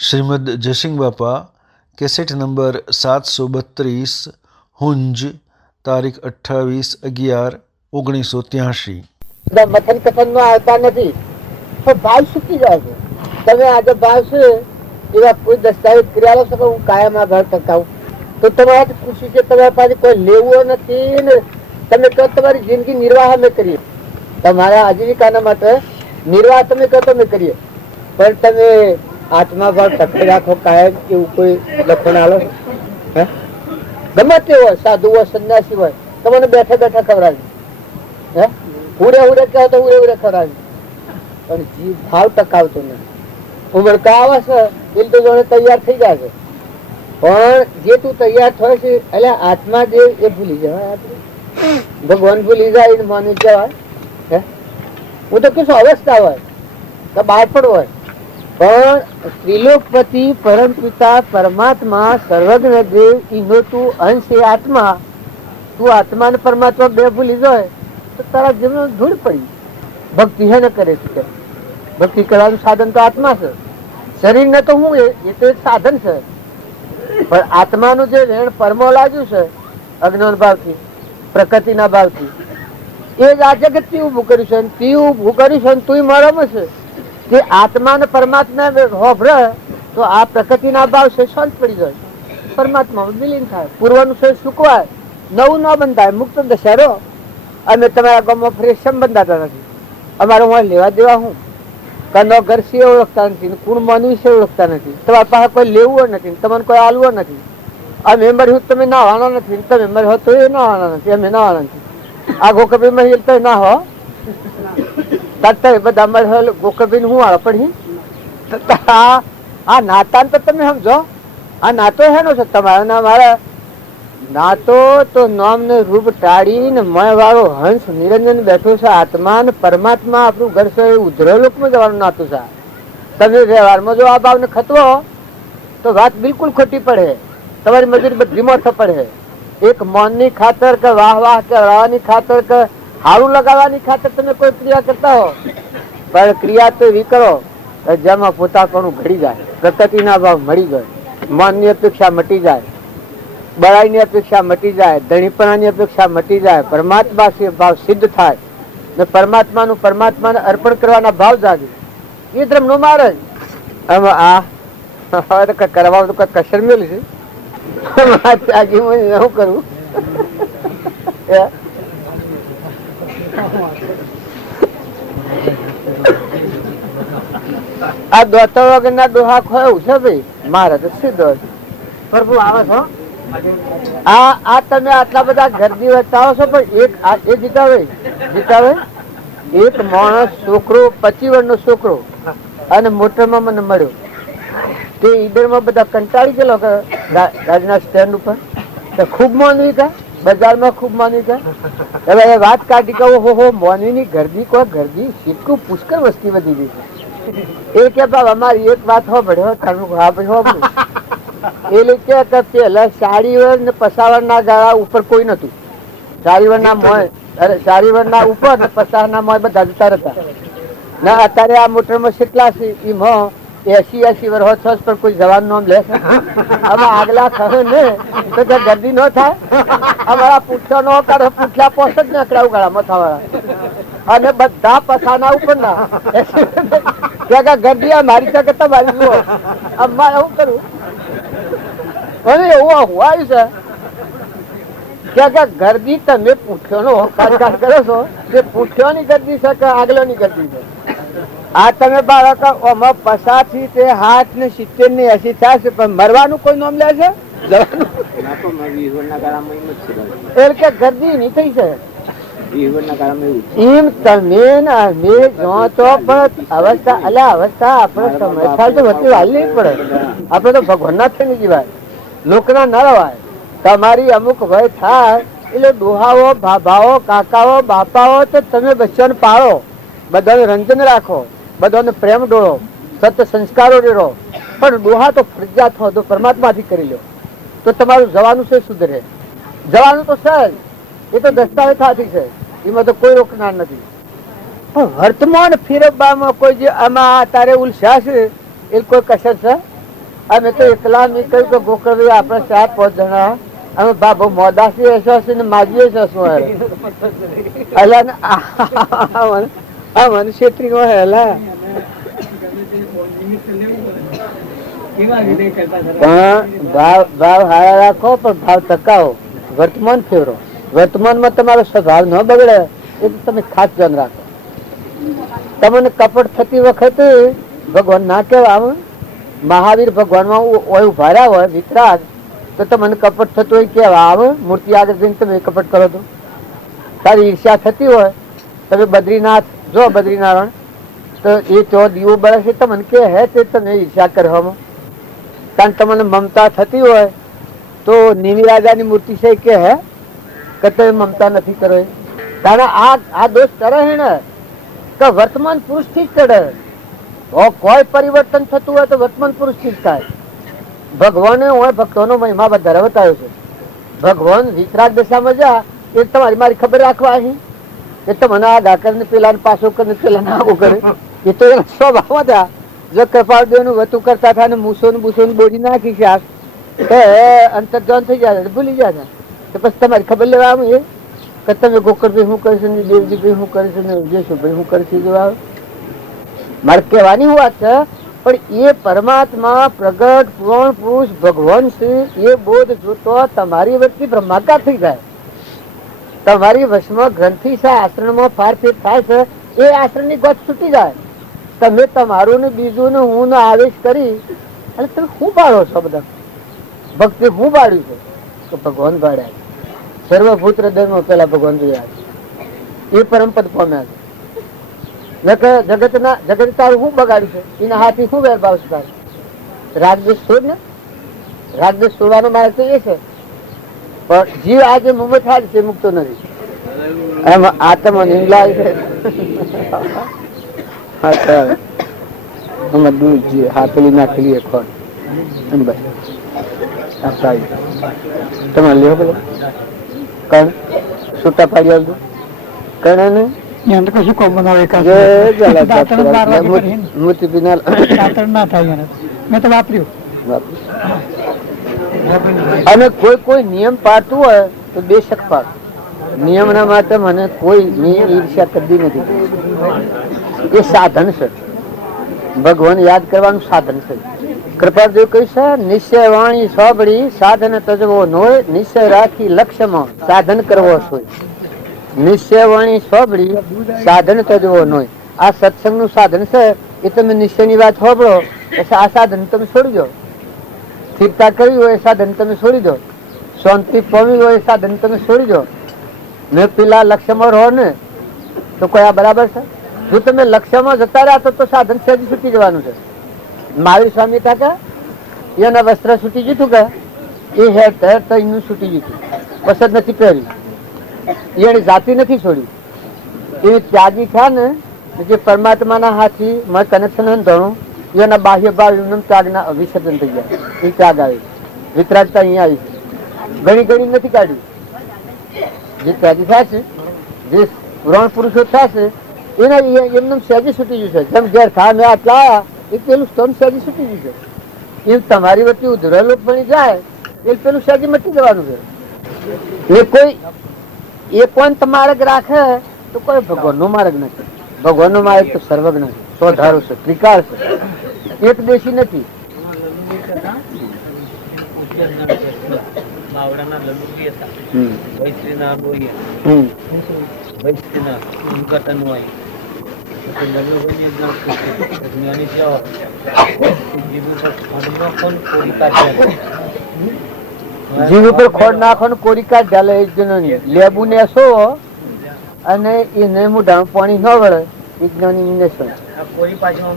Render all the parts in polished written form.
શ્રીમદ જયસિંહ બાપા cassette number 732 હુંજ તારીખ 28/11/1983। મથન કથનમાં આવતા નથી તો ભાવ સુકી જાય છે. તમે આજે ભાવ છે એવા કોઈ દસ્તાવેજ કરી આલો શકો હું કાયમ આ ભાવ ટકાવું તો તમારે પૂછ્યું કે તમારી પાસે કોઈ લેવો નથી ને તમે કહો તમારી જિંદગી નિર્વાહ અમે કરીએ, તમારા આજીવિકાના માટે નિર્વાહ તમે કહો તમે કરીએ, પણ તમે આત્મા ભાવ ટકી રાખો કાયમ એવું કોઈ લખણ આલો ગમે તે હોય, સાધુ હોય સંન્યાસી હોય, તમને બેઠા બેઠા ખવડાવી ઉરે ઉરે કહો તો ઉરે ઉરે ખવડાવી, પણ જીવ ભાવ ટકાવતો નથી. ઉમળકા આવે છે એ તો જોડે તૈયાર થઈ જાય છે, પણ જે તું તૈયાર થાય છે એટલે આત્મા જે એ ભૂલી જવાય, ભગવાન ભૂલી જાય એને માની જવાય. હું તો કશું અવસ્થા હોય કે બાળપણ હોય, પણ ત્રિલોકપતિ પરમ પિતા પરમાત્મા સર્વજ્ઞ દેવ ઈનો તું અંશ એ આત્મા, તું આત્મા ને પરમાત્મા બે ભૂલી જાય તો તારા જીવન ધૂળ પડી. ભક્તિ હે ને કરે છે, ભક્તિ કરવાનું સાધન તો આત્મા છે, શરીર ને તો હું એ તો એક સાધન છે, પણ આત્માનું જે રેણ પરમો લાગ્યું છે અજ્ઞાન ભાવથી પ્રકૃતિના ભાવથી એ જ આ જગત થી ઉભું કર્યું છે, તે ઉભું કર્યું છે તું મરમ છે કે આત્મા ને પરમાત્મા હોભરે તો આ પ્રકૃતિના ભાવ છે શાંત પડી જાય, પરમાત્મા વિલીન થાય, પૂર્વનું છે સુકવાય, નવું ન બંધાય, મુક્ત દશેરો. અને તમારા ગામમાં ફ્રેશ બંધાતા નથી, અમારે હું લેવા દેવા હું કનો ઘર છે ઓળખતા નથી, કુણ માનવી છે ઓળખતા નથી, તમારા પાસે કોઈ લેવું નથી, તમને કોઈ આલવો નથી, અમે મર્યું તમે નાવાના નથી, તમે મર્યો તો એ નાવાના નથી, અમે નાવાના નથી, આ ગોકબી મહિલ તો ના હો બધા મરે ગોકબી હું વાળો પણ આ નાતા તો તમે સમજો, આ નાતો હેનો છે તમારા ના મારા નાતો તો નામ ને રૂપ ટાળીને મય વાળો હંસ નિરંજન બેઠો છે, આત્મા ને પરમાત્મા આપણું ઘર છે ઉધ્રલોક માં જવાનું નાતું છે. તમે વ્યવહારમાં જો આ ભાવ ને ખતવો તો વાત બિલકુલ ખોટી પડે, તમારી મજૂરી બધી મોટો પડે. એક મન ની ખાતર કે વાહ વાહ કે રવાની ખાતર કે હારું લગાવવાની ખાતર તમે કોઈ ક્રિયા કરતા હો, પણ ક્રિયા તો એવી કરો જેમાં પોતાપણું ઘડી જાય, પ્રકૃતિના ભાવ મળી જાય, મન ની અપેક્ષા મટી જાય, બળાઈ ની અપેક્ષા મટી જાય, ધણીપણા ની અપેક્ષા મટી જાય, પરમાત્મા ભાવ સિદ્ધ થાય ને પરમાત્માનું પરમાત્માને અર્પણ કરવાના ભાવ જાગે, એ ધર્મ નો મારે આ કરવા તો કઈ કસર મેલી છે શું કરવું. આ દોતર વગર ના ડોહા ખોયું છે ભાઈ મારે તો સીધો પ્રભુ આવે છો. આ તમે આટલા બધા ગરદી બતાવો છો, પણ એક જીતાવે એક માણસ છોકરો 25 વર્ષનો છોકરો અને મોટરમાં મને મળ્યો તે ઈડર માં બધા કંટાળી ગયેલો કે રાજના સ્ટેન્ડ ઉપર ખૂબ માનવી કા બજારમાં ખૂબ માનવી કા હવે એ વાત કાઢી કહો હો માનવી ની ગરદી કોઈ ગરદી શીખવું પુષ્કળ વસ્તી વધી ગઈ છે. એ કે બાબા અમારી એક વાત હો ભળ્યો એ કે પેલા સાડીવર ને પસાવર ના ગાળા ઉપર કોઈ નતું, સાડીવર ના મોય સાડીવર ના ઉપર ને પસાર ના મોય બધા જતા હતા ના. અત્યારે આ મોટર માં કેટલા છે એમાં 80 વર્ષ પર કોઈ જવાનું નામ લે છે, અમે આગલા થયો ને તો ગરદી ન થાય, અમારા પૂછા નો કરે પૂછલા પોસ જ નાકડા ઉગાડા મથાવાળા અને બધા પસાના ઉપર ના ગરદી મારી શકે તમારી જુઓ અમારે એવું કરવું. અને એવું આવ્યું છે કે ગરદી તમે પૂઠ્યો નો કાઢ કરો છો, તે પૂઠ્યો ની ગરદી છે કે આગલો ની ગરદી છે. આ તમે બાળક પસાથી તે 60 ને 70 ને 80 થાય છે, પણ મરવાનું કોઈ નામ લે છે એટલે કે ગરદી નહીં થઈ છે એમ તમે અમે જો તો પણ અવસ્થા અલ્યા અવસ્થા આપણે સમય થાય તો વચ્ચે વાલી નહીં પડે, આપડે તો ભગવાન ના થઈ નહીં જીવાય, લોકના ન રવાય. તમારી અમુક વય થાય એટલે ડોહાઓ ભાભાઓ કાકાઓ બાપાઓ તો તમે બચ્ચાને પાળો, બધાને રંજન રાખો, બધાને પ્રેમ ડોળો, સત્ય સંસ્કારો રહો, પણ ડોહા તો ફરજિયાત હો તો પરમાત્માથી કરી લો તો તમારું જવાનું છે સુધરે. જવાનું તો સર એ તો દસ્તાવેજ થતી છે, એમાં તો કોઈ રોકનાર નથી, પણ વર્તમાન ફેરવવામાં કોઈ જે આમાં તારે ઉલસા છે એ કોઈ કસર છે અમે તો એકલા નીકળ્યું કે ગોકળભાઈ આપણે 4-5 જણા અમે બાબો મોદાસી હશો હશે ને માજી હશો અલા ને આ મને છેતરી હોય હેલા પણ ભાવ હારા રાખો પણ ભાવ ટકાવો વર્તમાન ફેરો વર્તમાનમાં તમારો સ્વભાવ ન બગડે એ તો તમે ખાસ ધ્યાન રાખો તમને કપટ થતી વખતે ભગવાન ના કહેવા મહાવીર ભગવાનમાં ઉભા રહ્યા હોય વિતરાગ તો તમને કપટ થતું હોય કેવા આવે મૂર્તિ આગળ જઈને તમે કપટ કરો તો તારી ઈર્ષ્યા થતી હોય તમે બદ્રીનાથ જો બદ્રીનારાયણ તો એ તો દીવો બળે છે તમને કે હે તે તમે ઈર્ષ્યા કરવામાં કારણ તમને મમતા થતી હોય તો નિમિ રાજાની મૂર્તિ છે કે હે કે તમે મમતા નથી કરો કારણ આ દોષ કરે છે ને કે વર્તમાન પુરુષ થી જ ચડે કોઈ પરિવર્તન થતું હોય તો વર્તમાન પુરુષ થી જ થાય ભગવાને હોય ભક્તોનો મહિમા વધારે બતાવ્યો છે ભગવાન વિતરાગ દશામાં જા એ તમારી મારી ખબર રાખવા અહીં એ તો મને આ ગાકર ને પેલા પાછો કરે પેલા આવું કરે એ તો એનો સ્વભાવ હતા જો કૃપાળદેવ નું વતું કરતા હતા ને મૂસો ને બૂસો ને બોડી નાખી છે અંતર્જ્ઞાન થઈ જાય ભૂલી જાય તો પછી તમારી ખબર લેવા આવું એ કે તમે ગોકળભાઈ શું કરીશું ને દેવજીભાઈ શું કરીશું ને જયશુભાઈ શું કરીશું જવાબ મારે કહેવાની વાત છે પણ એ પરમાત્મા પ્રગટ પૂર્ણ પુરુષ ભગવાન છે એ બોધ જોતો તમારી વચ્ચે બ્રહ્માકાર થઈ જાય તમારી વશમાં ગ્રંથિ છે આશ્રમમાં ફારફેર થાય છે એ આશ્રમ ની ગોત છૂટી જાય તમે તમારું ને બીજું ને હું ને આવેશ કરી અને તમે શું બાળો છો બધા ભક્તિ હું બાળ્યું છે તો ભગવાન બાળ્યા સર્વભૂત હૃદયમાં પેલા ભગવાન જોયા એ પરમ પદ પામ્યા છે જગત તારું શું બગાડ્યું છે એના હાથી શું વેરભાવ છે તારું રાગદેશ છોડ ને રાગદેશ છોડવાનો માર્ગ તો એ છે પણ જીવ આજે મુંબઈ થાય છે મુકતો નથી એમાં આત્મ નિંદલાય છે દૂધ જે હાથેલી નાખેલી ખોટ એમ ભાઈ તમે લેવો પેલો કણ છૂટા પાડી આવજો કણ ને કશું કોમ બનાવે મેં તો વાપર્યું અને કોઈ નિયમ પાડતું હોય તો બેશક પાડ નિયમ ના માટે મને કોઈ નિયમ ઈર્ષ્યા કદી નથી એ સાધન છે ભગવાન યાદ કરવાનું સાધન છે કૃપાદેવ કહ્યું છે નિશ્ચય વાણી સોબડી સાધન તજવો નોય નિશ્ચય રાખી લક્ષ્યમાં સાધન કરવો સોય નિશ્ચય વાણી સોબડી સાધન તજવો નોય આ સત્સંગ નું સાધન છે એ તમે નિશ્ચય ની વાત હોબળો આ સાધન તમે છોડી દો સ્થિરતા કરવી હોય સાધન તમે છોડી દો શાંતિ પામવી હોય સાધન તમે છોડી દો મેં પેલા લક્ષ્યમાં રહો ને તો કોઈ આ બરાબર છે જો તમે લક્ષ્યમાં જતા રહ્યા તો સાધન સહેજ છૂટી જવાનું છે મહાવીર સ્વામી હતા કે એના વસ્ત્ર છૂટી જતું કે એ હેર એનું છૂટી જતું વસત નથી પહેર્યું એને જાતિ નથી છોડી એ ત્યાગી થયા ને જે પરમાત્માના હાથી મારે કનેક્શન ધણું એના બાહ્ય ભાવ એમનું ત્યાગના વિસર્જન થઈ ગયા એ ત્યાગ આવી વિતરાગતા અહીંયા આવી ઘણી ઘણી નથી કાઢ્યું જે ત્યાગી થાય છે જે પુરાણ પુરુષો થાય છે એના એમને સહેજી છૂટી જશે જેમ ઘેર ખા મેં આટલા એ પેલું સ્તંભ સહેજી છૂટી જશે એમ તમારી વચ્ચે ઉધરા લોક બની જાય એ પેલું સહેજી મટી જવાનું છે એ કોઈ એકાંત માર્ગ રાખે તો કોઈ ભગવાનનો માર્ગ નથી ભગવાનનો માર્ગ તો સર્વજ્ઞ છે સ્વધારો છે ત્રિકાળ છે એક દેશી નથી જીવ ઉપર ખોડ નાખવાનું કોરી કાઢ ચાલે એક જણની લેબુ ને સો અને એ ને મોઢામાં પાણી ન વળે એક જણની ને સો કોઈ પાછું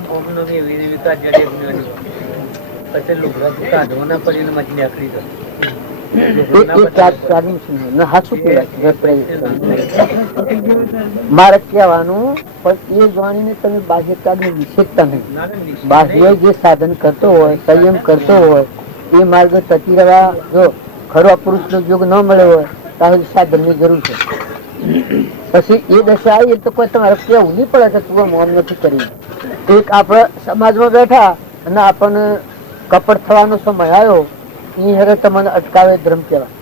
મારે કહેવાનું પણ એ જાણીને તમે બાહ્ય ત્યાગને વિશેષતા નહીં બાહ્ય જે સાધન કરતો હોય સંયમ કરતો હોય એ માર્ગ ટકી રહેવા જો ખરો પુરુષ નો યોગ ન મળ્યો હોય તો સાધન ની જરૂર છે પછી એ દશા આવી તો કોઈ તમારે કેવું નહીં પડે કે તું મોન નથી કરી એક આપણે સમાજમાં બેઠા અને આપણને કપટ થવાનો સમય આવ્યો એ હેરે તમને અટકાવે ધર્મ કહેવાય.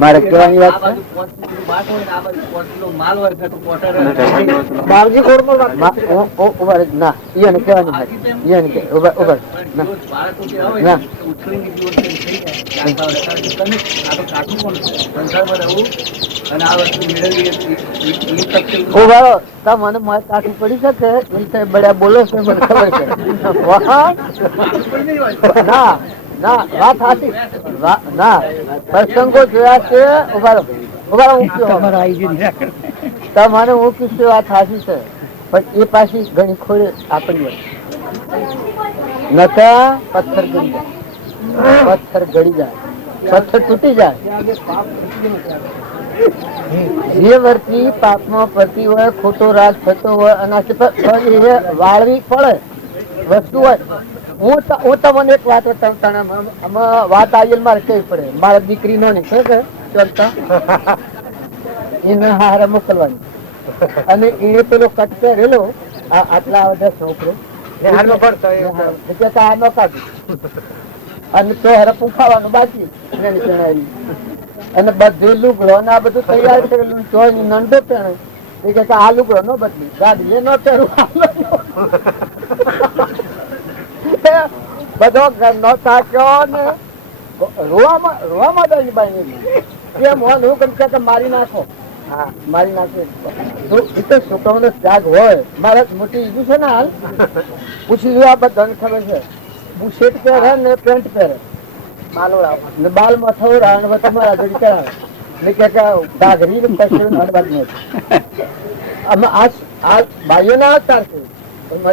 મારે કહેવાની વાત છે બાવજી કોડમાં ના એને કહેવાની એને કે ઉભા ના મને મારે કાઠું પડી શકે એ બળ્યા બોલો છે મને ખબર છે. ના ના વાત સાચી ના પ્રસંગો જોયા છે. ઉભા હું મને હું કીધું વાત સાચી છે પણ એ પાછી ઘણી ખોરી આપણી હોય નકા પથ્થર ગળી જાય પથ્થર તૂટી જાય. જે વ્યક્તિ પાપમાં પડતી હોય ખોટો રાગ થતો હોય અને વાળવી પડે વસ્તુ હોય. હું તમને એક વાત વાત આવી મારે કઈ પડે મારા દીકરી નો નહીં કે ચાલતા એને હારે મોકલવાની અને એ પેલો કટ કરેલો આટલા બધા છોકરો અને તો હારે પૂછાવાનું બાકી અને બધું લુગડો ને આ બધું તૈયાર કરેલું ચોય નંદો પહેણે એ કે આ લુગડો ન બદલી ગાડી ન પહેરવું બધો નો થાક્યો ને રોવામાં દઈ બાઈ એમ હોય હું કેમ કે મારી નાખો હા મારી નાખે છોકરાઓનો ત્યાગ હોય મારે મોટી ઈજુ છે ને હાલ પૂછી જોયું આ બધાને ખબર છે બુશેટ પહેરે ને પેન્ટ પહેરે બાલ મથવડા તમારા જોડી કરાવે ઘાઘરી ભાઈઓ ના અવતાર છે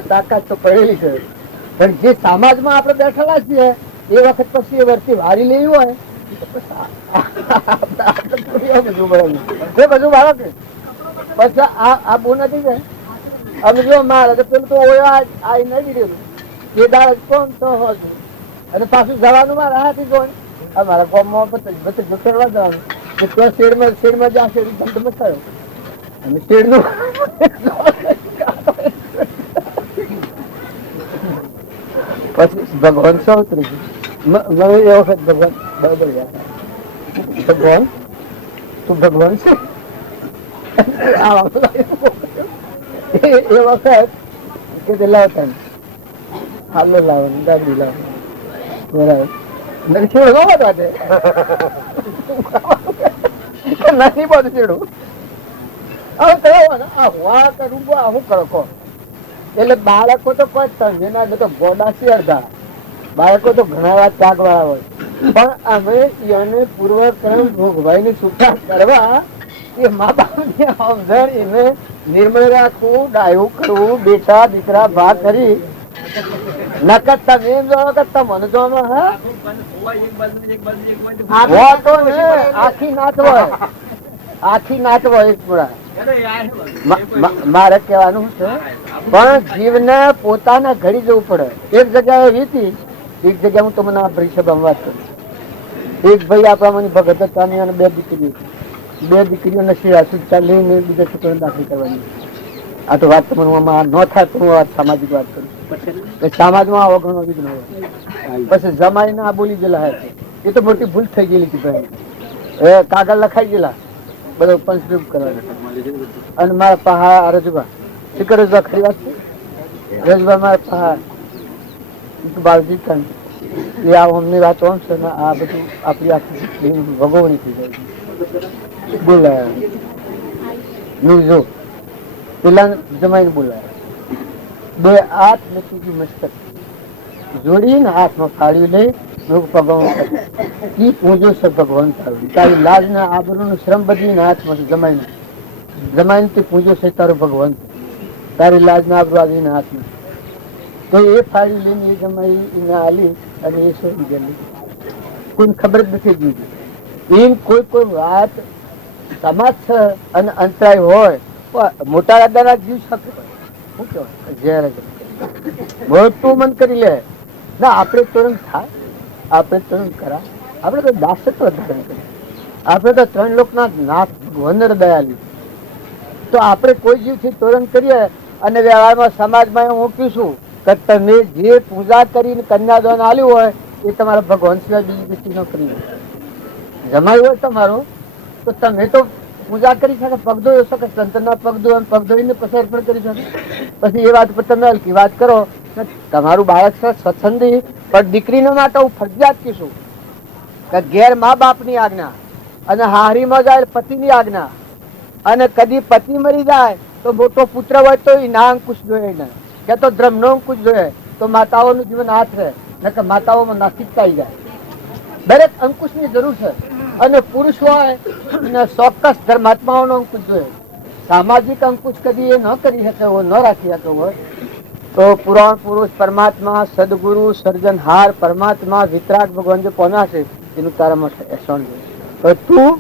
તાકાત તો પડેલી છે પણ જે સમાજમાં આપણે બેઠેલા છીએ એ વખત પછી એ વર્તી વારી લેવી હોય બધું બાળક પછી આ બહુ નથી છે અમે જો મારે તો પેલું તો આ નથી રહ્યું એ દાળ કોણ તો હોય અને પાછું જવાનું મારા હાથી જોવાનું અમારા ગામમાં બધું કરવા જવાનું શેડમાં જ્યાં શેડ ધંધમાં થયો અને શેડનું પછી ભગવાન શું ઉતરી ગયું એ વખત ભગવાન બરાબર ભગવાન તું ભગવાન છે એ વખત કે લાવતા હાલો લાવવાનું દાદી લાવવાનું બરાબર છેડો નથી બધું છેડું હવે કયો હું કરો કહો એટલે બાળકો તો કોઈ સમજેના તો ગોડા અડધા બાળકો તો ઘણા વાર ત્યાગ વાળા હોય પણ અમે એને પૂર્વક્રમ ભોગવાઈ ની સુખાર કરવા એ મા બાપ ની સમજણ એને નિર્મળ રાખવું ડાયું કરવું બેટા દીકરા ભા કરી નકર તમે એમ જો કે તમને જો આખી નાચ હોય એક પૂરા મારે કહેવાનું છે પણ જીવને પોતાના ઘડી જવું પડે. એક જગ્યાએ વીતી એક જગ્યા હું તમને પરિષદ વાત કરું. એક ભાઈ આપણા મને ભગત હતા અને બે દીકરીઓને શિક્ષા લઈને બીજા છોકરાને દાખલ કરવાની. આ તો વાત તમને ન થાય તો હું વાત સામાજિક વાત કરું. સમાજમાં આવો ઘણો વિઘ્ન હોય પછી જમાઈને આ બોલી ગયેલા એ તો મોટી ભૂલ થઈ ગયેલી હતી ભાઈ. કાગળ લખાઈ ગયેલા બધો પંચરૂપ કરવા અને મારા પહા રજુભા શીખર રજુભા ખરી વાત છે. રજુભા મારા પહા બાળજી એ આ અમની વાત ઓમ છે ને આ બધું આપણી આખી ભગવણી થઈ જાય બોલાયા જો પેલા જમાઈને બોલાયા બે હાથ નથી મસ્તક જોડીને હાથમાં ફાળ્યું લઈ ભગવાન પૂજો છે ભગવાન તારું તારી લાજ ના આબરૂ નું શ્રમ બદલીને હાથમાં જમાઈને તે પૂજો છે તારું ભગવાન તારી લાજ ના આબરૂ આવીને હાથમાં તો એ ફાળી લઈને એ જમાઈ એને આલી અને એ સોરી ગયેલી કોઈને ખબર જ નથી દીધી. એમ કોઈ વાત સમાજ છે અને અંતરાય હોય મોટા દાદાના જીવ શકે શું કહેવાય મોટું મન કરી લે ના આપણે તુરંત થાય આપણે તુરંત કરા આપણે તો દાસત્વ ધારણ કરીએ આપણે તો ત્રણ લોકના નાથ ભગવાન દયાલી તો આપણે કોઈ જીવથી તોરણ કરીએ અને વ્યવહારમાં સમાજમાં હું કહીશું કે તમે જે પૂજા કરીને કન્યાદાન આલ્યું હોય એ તમારા ભગવાન સિવાય બીજી વ્યક્તિ ન કરી જમાયું હોય તમારું તો તમે તો પૂજા કરી શકે, પગ ધોઈ શકે, સંતના પગ ધોઈને પછી અર્પણ કરી શકે. પછી એ વાત પર તમે હલકી વાત કરો તમારું બાળક છે સ્વચ્છંદી, પણ દીકરીને માટે હું ફરજિયાત કહીશું કે ઘેર મા બાપની આજ્ઞા અને હારીમાં જાય પતિની આજ્ઞા, અને કદી પતિ મરી જાય તો મોટો પુત્ર હોય તો એ ના અંકુશ જોઈએ ને કે તો ધર્મનો અંકુશ જોઈએ તો માતાઓનું જીવન હાથ રહે ને કે માતાઓમાં નાસ્તિકતા આવી જાય. દરેક અંકુશની જરૂર છે. અને પુરુષ હોય ને ચોક્કસ ધર્માત્માઓનો અંકુશ જોઈએ. સામાજિક અંકુશ કદી એ ન કરી શકે હોય, ન રાખી શકે હોય તો પુરાણ પુરુષ પરમાત્મા સદગુરુ સર્જનહાર પરમાત્મા વિતરાગ ભગવાન જે પામ્યા છે એનું તારામાં એસણ છે. તું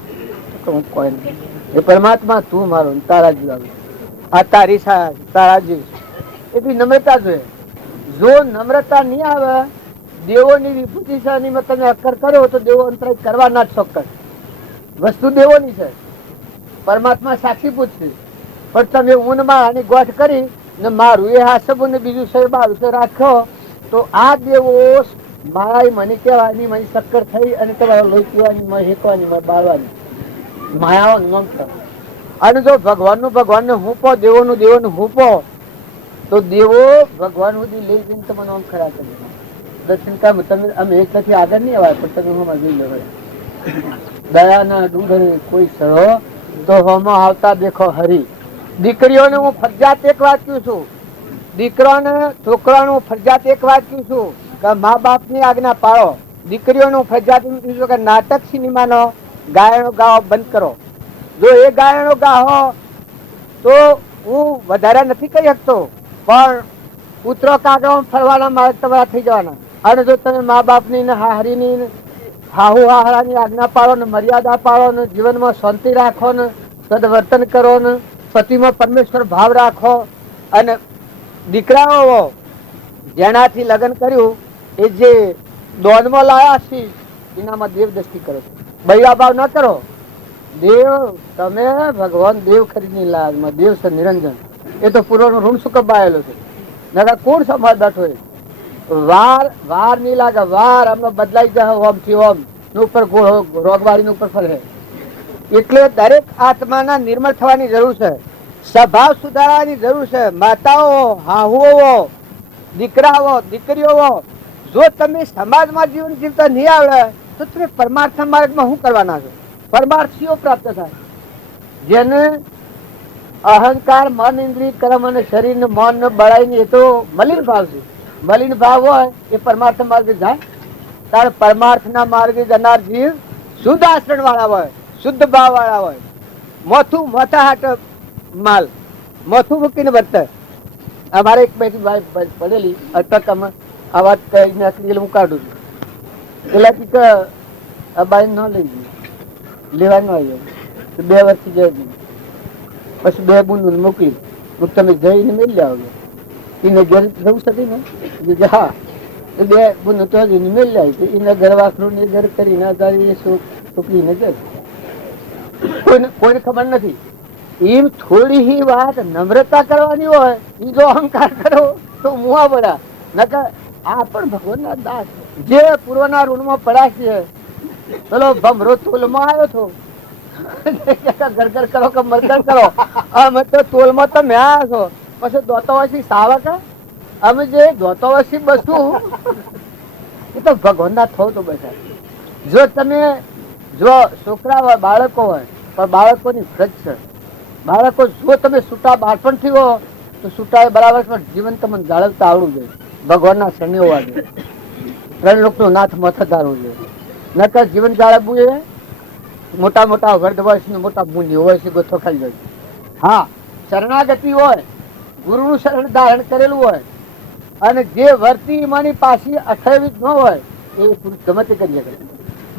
હું કોઈ નહીં, એ પરમાત્મા તું મારું તારા જીવ આ તારી તારા જીવ એટલી નમ્રતા જોઈએ. જો નમ્રતા નહીં આવે દેવોની વિભૂતિ છે એની તમે અક્કર કરો તો દેવો અંતરાય કરવાના જ ચોક્કસ. વસ્તુ દેવોની છે, પરમાત્મા સાક્ષી પૂછશે, પણ તમે ઊનમાં આની ગોઠ કરી ને મારું એ હાસબું ને બીજું છે મારું છે રાખો તો આ દેવો મારા મને કેવા એની મને શક્કર થઈ અને તમારા લોહી પીવાની મને હેકવાની મને બાળવાની માયાઓ નોંધ કરો. અને જો ભગવાનને હૂંપો દેવોનું હૂંપો તો દેવો ભગવાન સુધી લઈ જઈને તમને આમ ખરા કરી દર્શન કામ તમે અમે એક નથી આગળ નહીં આવ્યા પણ તમે હોમાં જોઈ લો દયાના ડુંગરે કોઈ સરો તો હોમાં આવતા દેખો હરી. દીકરીઓને હું ફરજિયાત એક વાત કહું છું, દીકરાને છોકરાને હું ફરજિયાત એક વાત કહું છું કે મા બાપની આજ્ઞા પાળો. દીકરીઓને હું ફરજિયાત એમ કહું છું કે નાટક સિનેમાનો ગાયનો ગાવો બંધ કરો. જો એ ગાયનો ગાહો તો હું વધારે નથી કહી શકતો પણ પુત્રો કાગળ ફરવાના માર્ગ તમારા થઈ જવાના. અને જો તમે મા બાપની ને હાહરીની હાહુ હાહરાની આજ્ઞા પાળો ને મર્યાદા પાળો ને જીવનમાં શાંતિ રાખો ને સદવર્તન કરો ને પતિમાં પરમેશ્વર ભાવ રાખો. અને દીકરાઓ જેનાથી લગ્ન કર્યું એ જે દોનમાં લાયા છે એનામાં દેવ દ્રષ્ટિ કરો, બૈરા ભાવ ન કરો. દેવ તમે ભગવાન દેવ ખરીદની લાજમાં દેવ છે નિરંજન. એ તો પૂર્વનું ઋણ સુકબ આવેલો છે નકા કોણ સમાજ બેઠો વાર નહીં લાગે. વાર અમે બદલાઈ જાય ઓમ થી ઓમ ઉપર રોગવાળી ઉપર ફરે. એટલે દરેક આત્માના નિર્મળ થવાની જરૂર છે, સ્વભાવ સુધારવાની જરૂર છે. માતાઓ હાહુઓ દીકરાઓ દીકરીઓ જો તમે સમાજમાં જીવન જીવતા નહીં આવડે તો તમે પરમાર્થ માર્ગમાં શું કરવાના છો? પરમાર્થ શીઓ પ્રાપ્ત થાય? જેને અહંકાર મન ઇન્દ્રિય કર્મ અને શરીર ને મન ને બળાઈ એ તો મલિન ભાવ છે. મલિન ભાવ હોય એ પરમાર્થ માર્ગે જાય. તારે પરમાર્થ ના માર્ગે જનાર જીવ શુદ્ધ આચરણ વાળા હોય, શુદ્ધ ભાવ વાળા હોય. મોથું મોથા હાટ માલ મોથું મૂકીને વર્તે. અમારે એક બેટી ભાઈ પડેલી અટકમાં આ વાત કહીને હું કાઢું છું. પેલા કે આ બાઈ ન લઈ ગયું લેવાનું આવ્યો 2 વર્ષથી જઈ પછી 2 બુંદ મોકલી તમે જઈને મેળ આવો એને ઘેર જવું શકે ને હા એ 2 બુંદ તો હજી મેળ આવી એના ઘર વાખરું ને ઘર કરીને છોકરીને ઘર કોઈને ખબર નથી. એમ થોડી વાત નમ્રતા કરવાની હોય એ જો અહંકાર કરો તો મુવા બળા નકર આ પણ ભગવાનના દાસ જે પૂર્વના ઋણમાં પડ્યા છે. ચલો ભમરો તોલમાં આવ્યો છો ગરગર કરો કે મરગર કરો અમે તો તોલમાં તમે આવ્યા છો પછી દોતાવાસી સાવક અમે જે દોતાવાસી બસું એ તો ભગવાનના થો તો બેઠા. જો તમે જો છોકરા હોય બાળકો હોય પણ બાળકોની ફરજ છે. બાળકો જો તમે છૂટા બાળપણથી હો તો છૂટા બરાબર પણ જીવન તમને જાળવતા આવડવું જોઈએ. ભગવાનના શરણે હોવા જોઈએ. 3 લોકનું નાથ મથક આવવું જોઈએ. નકર જીવન જાળવવું એ મોટા મોટા વર્ધ હોય છે મોટા મુનિ હોય છે ગોથો ખાઈ જાય. હા શરણાગતિ હોય ગુરુનું શરણ ધારણ કરેલું હોય અને જે વર્તી એમાંની પાછી 28 ન હોય એ પુરુષ ગમે તે કરી શકે.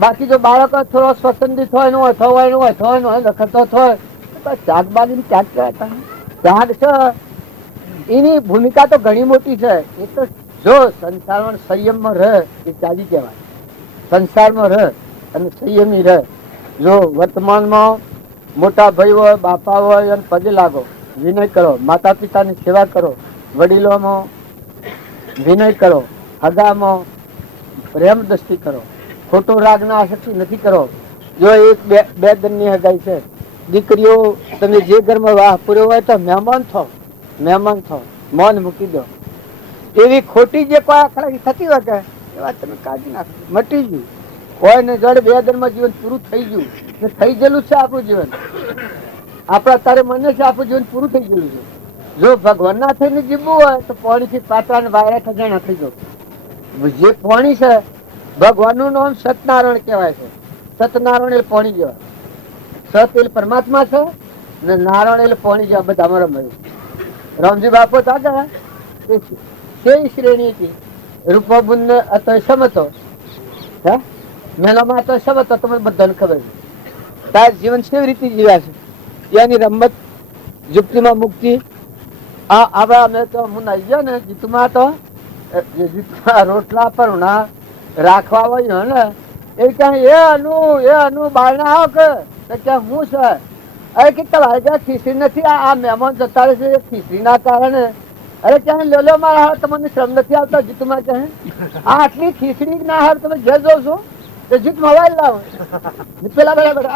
બાકી જો બાળકો થોડો સ્વસંદિત હોય ન હોય થવાનું હોય થવાનું હોય લખતો હોય ચાક બાગી ચાક કહેવાય. ચાક છે એની ભૂમિકા તો ઘણી મોટી છે. એ તો જો સંસારમાં સંયમમાં રહે એ ચાલી કહેવાય. સંસારમાં રહે અને સંયમી રહે. જો વર્તમાનમાં મોટા ભાઈ હોય, બાપા હોય, અને પગે લાગો, વિનય કરો, માતા પિતાની સેવા કરો, વડીલોમાં વિનય કરો, હગામાં પ્રેમ દ્રષ્ટિ કરો, ખોટો રાગના આસક્તિ નથી કરો. જો એક બે દનની હગાઈ છે, દીકરીઓ તમે જે ઘરમાં વાહ પૂર્યો હોય તો મહેમાન થો, મૌન મૂકી દો. એવી ખોટી જે કોઈ આખડી થતી હોય કે એ વાત તમે કાઢી નાખો, મટી ગયું. હોય ને જોડે 2 દિનમાં જીવન પૂરું થઈ ગયું ને થઈ ગયેલું છે આપણું જીવન. આપણા તારે મને છે આપણું જીવન પૂરું થઈ ગયેલું છે. જો ભગવાનના થઈને જીવવું હોય તો પાણીથી પાત્રા ને વાયરા ખજાણા થઈ જાવ. જે પાણી છે ભગવાનનું નામ સતનારાયણ કહેવાય છે. સતનારાયણ એટલે પાણી જેવા. સત એટલે પરમાત્મા છે ને નારાયણ એટલે પાણી જેવા બધા અમારા મળ્યું. રામજી બાપો હતા કે શ્રેણી હતી રૂપબુન હતો સમતો હે મેલામાં હતો સમતો તમને બધાને ખબર છે. તાર જીવન કેવી રીતે જીવ્યા છે એની રમત યુક્તિમાં મુક્તિ. આવા મેં તો હું નાઈ ગયો ને જીતુમાં તો રોટલા પર ના રાખવા હોય ને એ ક્યાં એ અનુ બારણા આવો કે ક્યાં હું છે અરે કે તમારે ત્યાં ખીચડી નથી. આ મહેમાન જતા રહે છે ખીચડી ના કારણે. અરે ક્યાં લો મારા હાર તમને શ્રમ નથી આવતા જીતુમાં ક્યાં આટલી ખીચડી ના હાર તમે ઘેર જો છો તો જીત મોબાઈલ લાવો પેલા બરાબર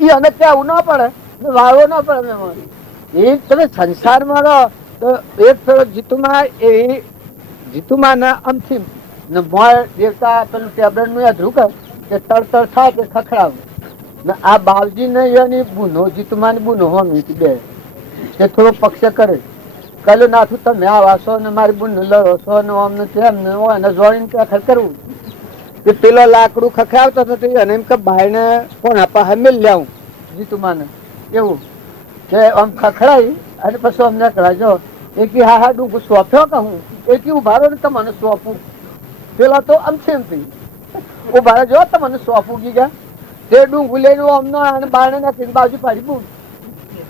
એ અને ત્યાં આવું ના પડે વાળવો ના પડે મહેમાન. એ તમે સંસારમાં રહો તો એક ફેરો જીતુમાં ના આમથી દેવતા પેલું ટેબલેટ નું યાદ રૂકે કે તડતડ થાય કે ખખડાવ ને આ બાવજી ને એની બુનો જીતુમાં બુનો હોમી બે કે થોડો પક્ષ કરે કલો નાથું તમે આવા છો ને મારી બુન લડો છો ને અમને તેમ ને હોય ને જોડીને ત્યાં કરવું કે પેલો લાકડું ખખડાવતો હતો અને એમ કે ભાઈ ને કોણ આપા હમેલ લેવું જીતુમાં ને એવું કે આમ ખખડાઈ અને પછી અમને કરાજો એ કે હા ડુંગું સોંપ્યો કે હું એ કે ઉભારો ને તમને સોંપું. પેલા તો અમથી ઉભારે જો તમને સોંપું ગયા તે ડુંગું લઈને અમનો અને બારણે નાખીને બાજુ પાડી બું.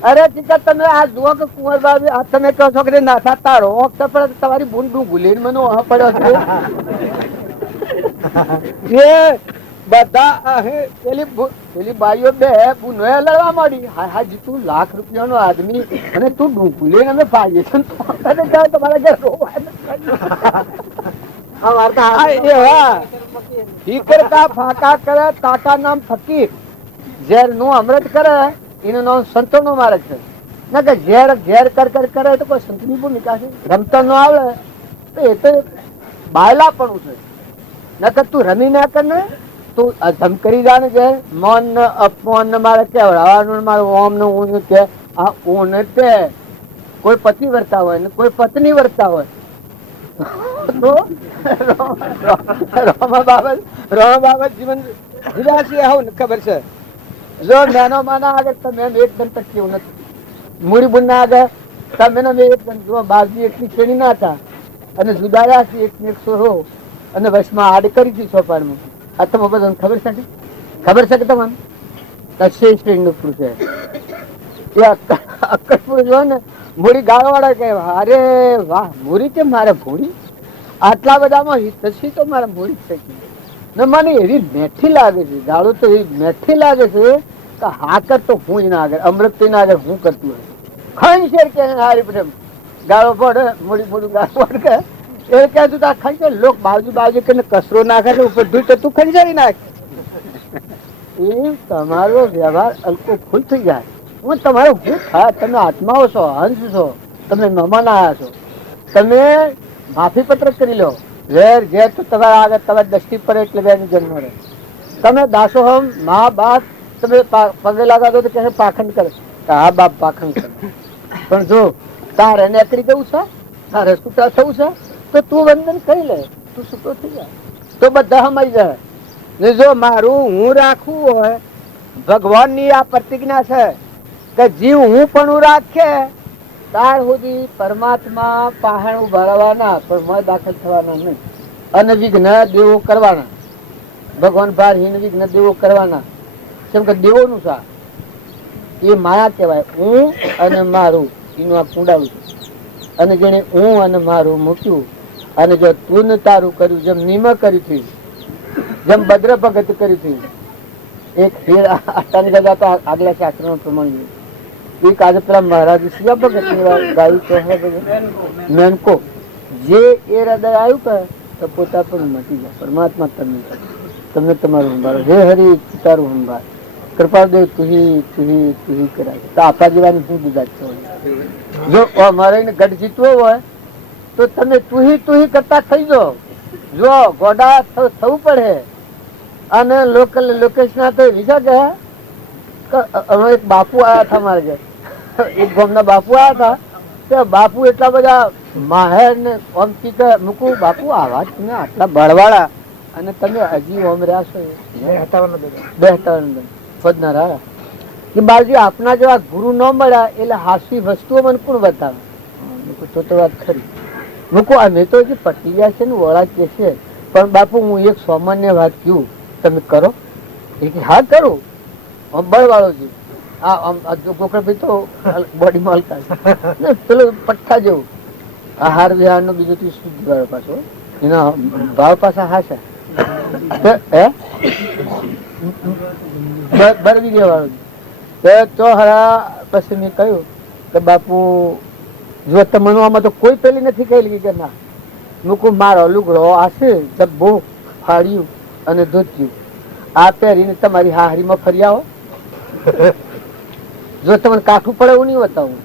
અરે ટીકા તમે આ જુઓ કે કુંવર બાબી આ તમે કહો છો કે નાથા તારો વખત પડે તમારી બુન ડુંગું લઈને મને પડ્યો છે એ બધા પેલી બાઈઓ બે બુનો લડવા માંડી. હા તું ₹1,00,000 નો આદમી અને તું ડૂંકું લઈને અમે પાડીએ છીએ તમારા ઘર ફાકા કરે તાકા નામ ફકીર. ઝેર નું અમૃત કરે એનું નામ સંતો નો માર્ગ છે. ના કે ઝેર કર કરે તો કોઈ સંત ની ભૂમિકા છે. રમતો ન આવડે તો એ તો બાયલા પણ છે. નકર તું રમી ના કર ને તું ધમ કરી જાણે છે મન ને અપમાન ને મારે કેવડાવવાનું મારે ઓમ ને ઊન કે આ ઊન તે કોઈ પતિ વર્તા હોય ને કોઈ પત્ની વર્તા હોય તો રોમા બાબત જીવન જીવ્યા છે આવું ખબર છે. જો નાનો માના આગળ તમે એકદમ ટક્યું નથી મૂડી બુન ના આગળ તમે એકદમ જો બાજી એટલી શ્રેણી ના હતા અને જુદાયા છે એક ને 100 અને વશમાં આડ કરી હતી સોપાનમાં. આ તમે બધાને ખબર છે કે તમને કશે શ્રેણી નું પુરુષ છે એ અક્કડ પુરુષ હોય ને મૂડી ગાળો વાળા કે અરે વાહ મૂડી કે મારે ભૂડી આટલા બધામાં હિતશી તો મારે મૂડી છે ને મને એવી મેઠી લાગે છે ગાળો તો એવી મેઠી લાગે છે કે હા કર તો હું જ ના આગળ અમૃત ના આગળ હું કરતું હોય ખાઈ શેર કે હારી પ્રેમ ગાળો પડે મૂડી ગાળો પડ કે એ કે તું તા ખાઈ લોક બાજુ કે કચરો નાખે ઉપર ધૂળ તો તું ખાઈ જાય નાખ એ તમારો વ્યવહાર અલ્કો ફૂલ થઈ જાય. હું તમારો હું થાય તમે આત્માઓ છો હંસ છો તમે મહેમાન આવ્યા છો તમે માફી પત્રક કરી લો ઘેર તો તમારા આગળ તમારી દ્રષ્ટિ પર એટલે બેની જન્મ રહે. તમે દાસો હમ મા બાપ તમે પગે લાગા દો તો કે પાખંડ કરે હા બાપ પાખંડ કરે પણ જો તારે નેકરી જવું છે તારે છૂટા થવું છે તો તું વંદન કરી લે તું છૂટો થઈ જાય તો બધા સમાઈ જાય ને જો મારું હું રાખવું હોય ભગવાનની આ પ્રતિજ્ઞા છે કે જીવ હું પણ રાખે ત્યાર સુધી પરમાત્મા પહાણ ઉભા રહેવાના પણ માં દાખલ થવાના નહીં. અનવિઘ્ન દેવો કરવાના ભગવાન ભારહીન વિઘ્ન દેવો કરવાના કેમ કે દેવોનું સા એ માયા કહેવાય. હું અને મારું એનું આ કુંડાવું અને જેને હું અને મારું મૂક્યું અને જો તું તારું કર્યું જેમ નિમ કરી હતી જેમ ભદ્ર ભગત કરી હતી એક હીર આટાની જગા તો આગલા શાસ્ત્રનો પ્રમાણ એક આજે પેલા મહારાજ શિયા ભગત ગાયું તો હે મેનકો જે એ હૃદય આવ્યું કે તો પોતા પણ મટી જાય પરમાત્મા તમને તમારું સંભાળો હે હરી તારું સંભાળ કૃપાદેવ તુહી કરાય તો આપણા જેવાની શું ગુજરાત જો અમારે ગઢ જીતવો હોય તો તમે તુહી કરતા થઈ જાઓ જો ગોડા થવું પડે અને લોકેશ ના તો વિચાર ગયા એક બાપુ આયા હતા મારે ઘેર એક ગામના બાપુ આયા હતા તે બાપુ એટલા બધા માહેર ને ઓમ કે મૂકું બાપુ આવા તમે આટલા બળવાળા અને તમે હજી ઓમ રહ્યા છો બેહતા કે બાજુ આપના જેવા ગુરુ ન મળ્યા એટલે હાસી વસ્તુઓ મને કોણ બતાવે તો વાત ખરી મૂકું અમે તો જે પટી ગયા છે ને વળા કે છે પણ બાપુ હું એક સામાન્ય વાત કહું તમે કરો હા કરું બળવાળો છે ગોકળભાઈ તો બોડીમાં હલકા છે પેલું પટ્ટા જેવું આહાર વિહાર નો બીજું તું શુદ્ધ ભાવ પાછો એના ભાવ પાછા હાશા બરવી દેવાળું તો હરા પછી મેં કહ્યું કે બાપુ જો તમને આમાં તો કોઈ પેલી નથી કહી કે ના મૂકું મારો લુગડો આશે ડબ્બો ફાડ્યું અને ધોત્યું આ પહેરીને તમારી હાહરીમાં ફરી આવો જો તમને કાઠું પડે એવું નહીં બતાવું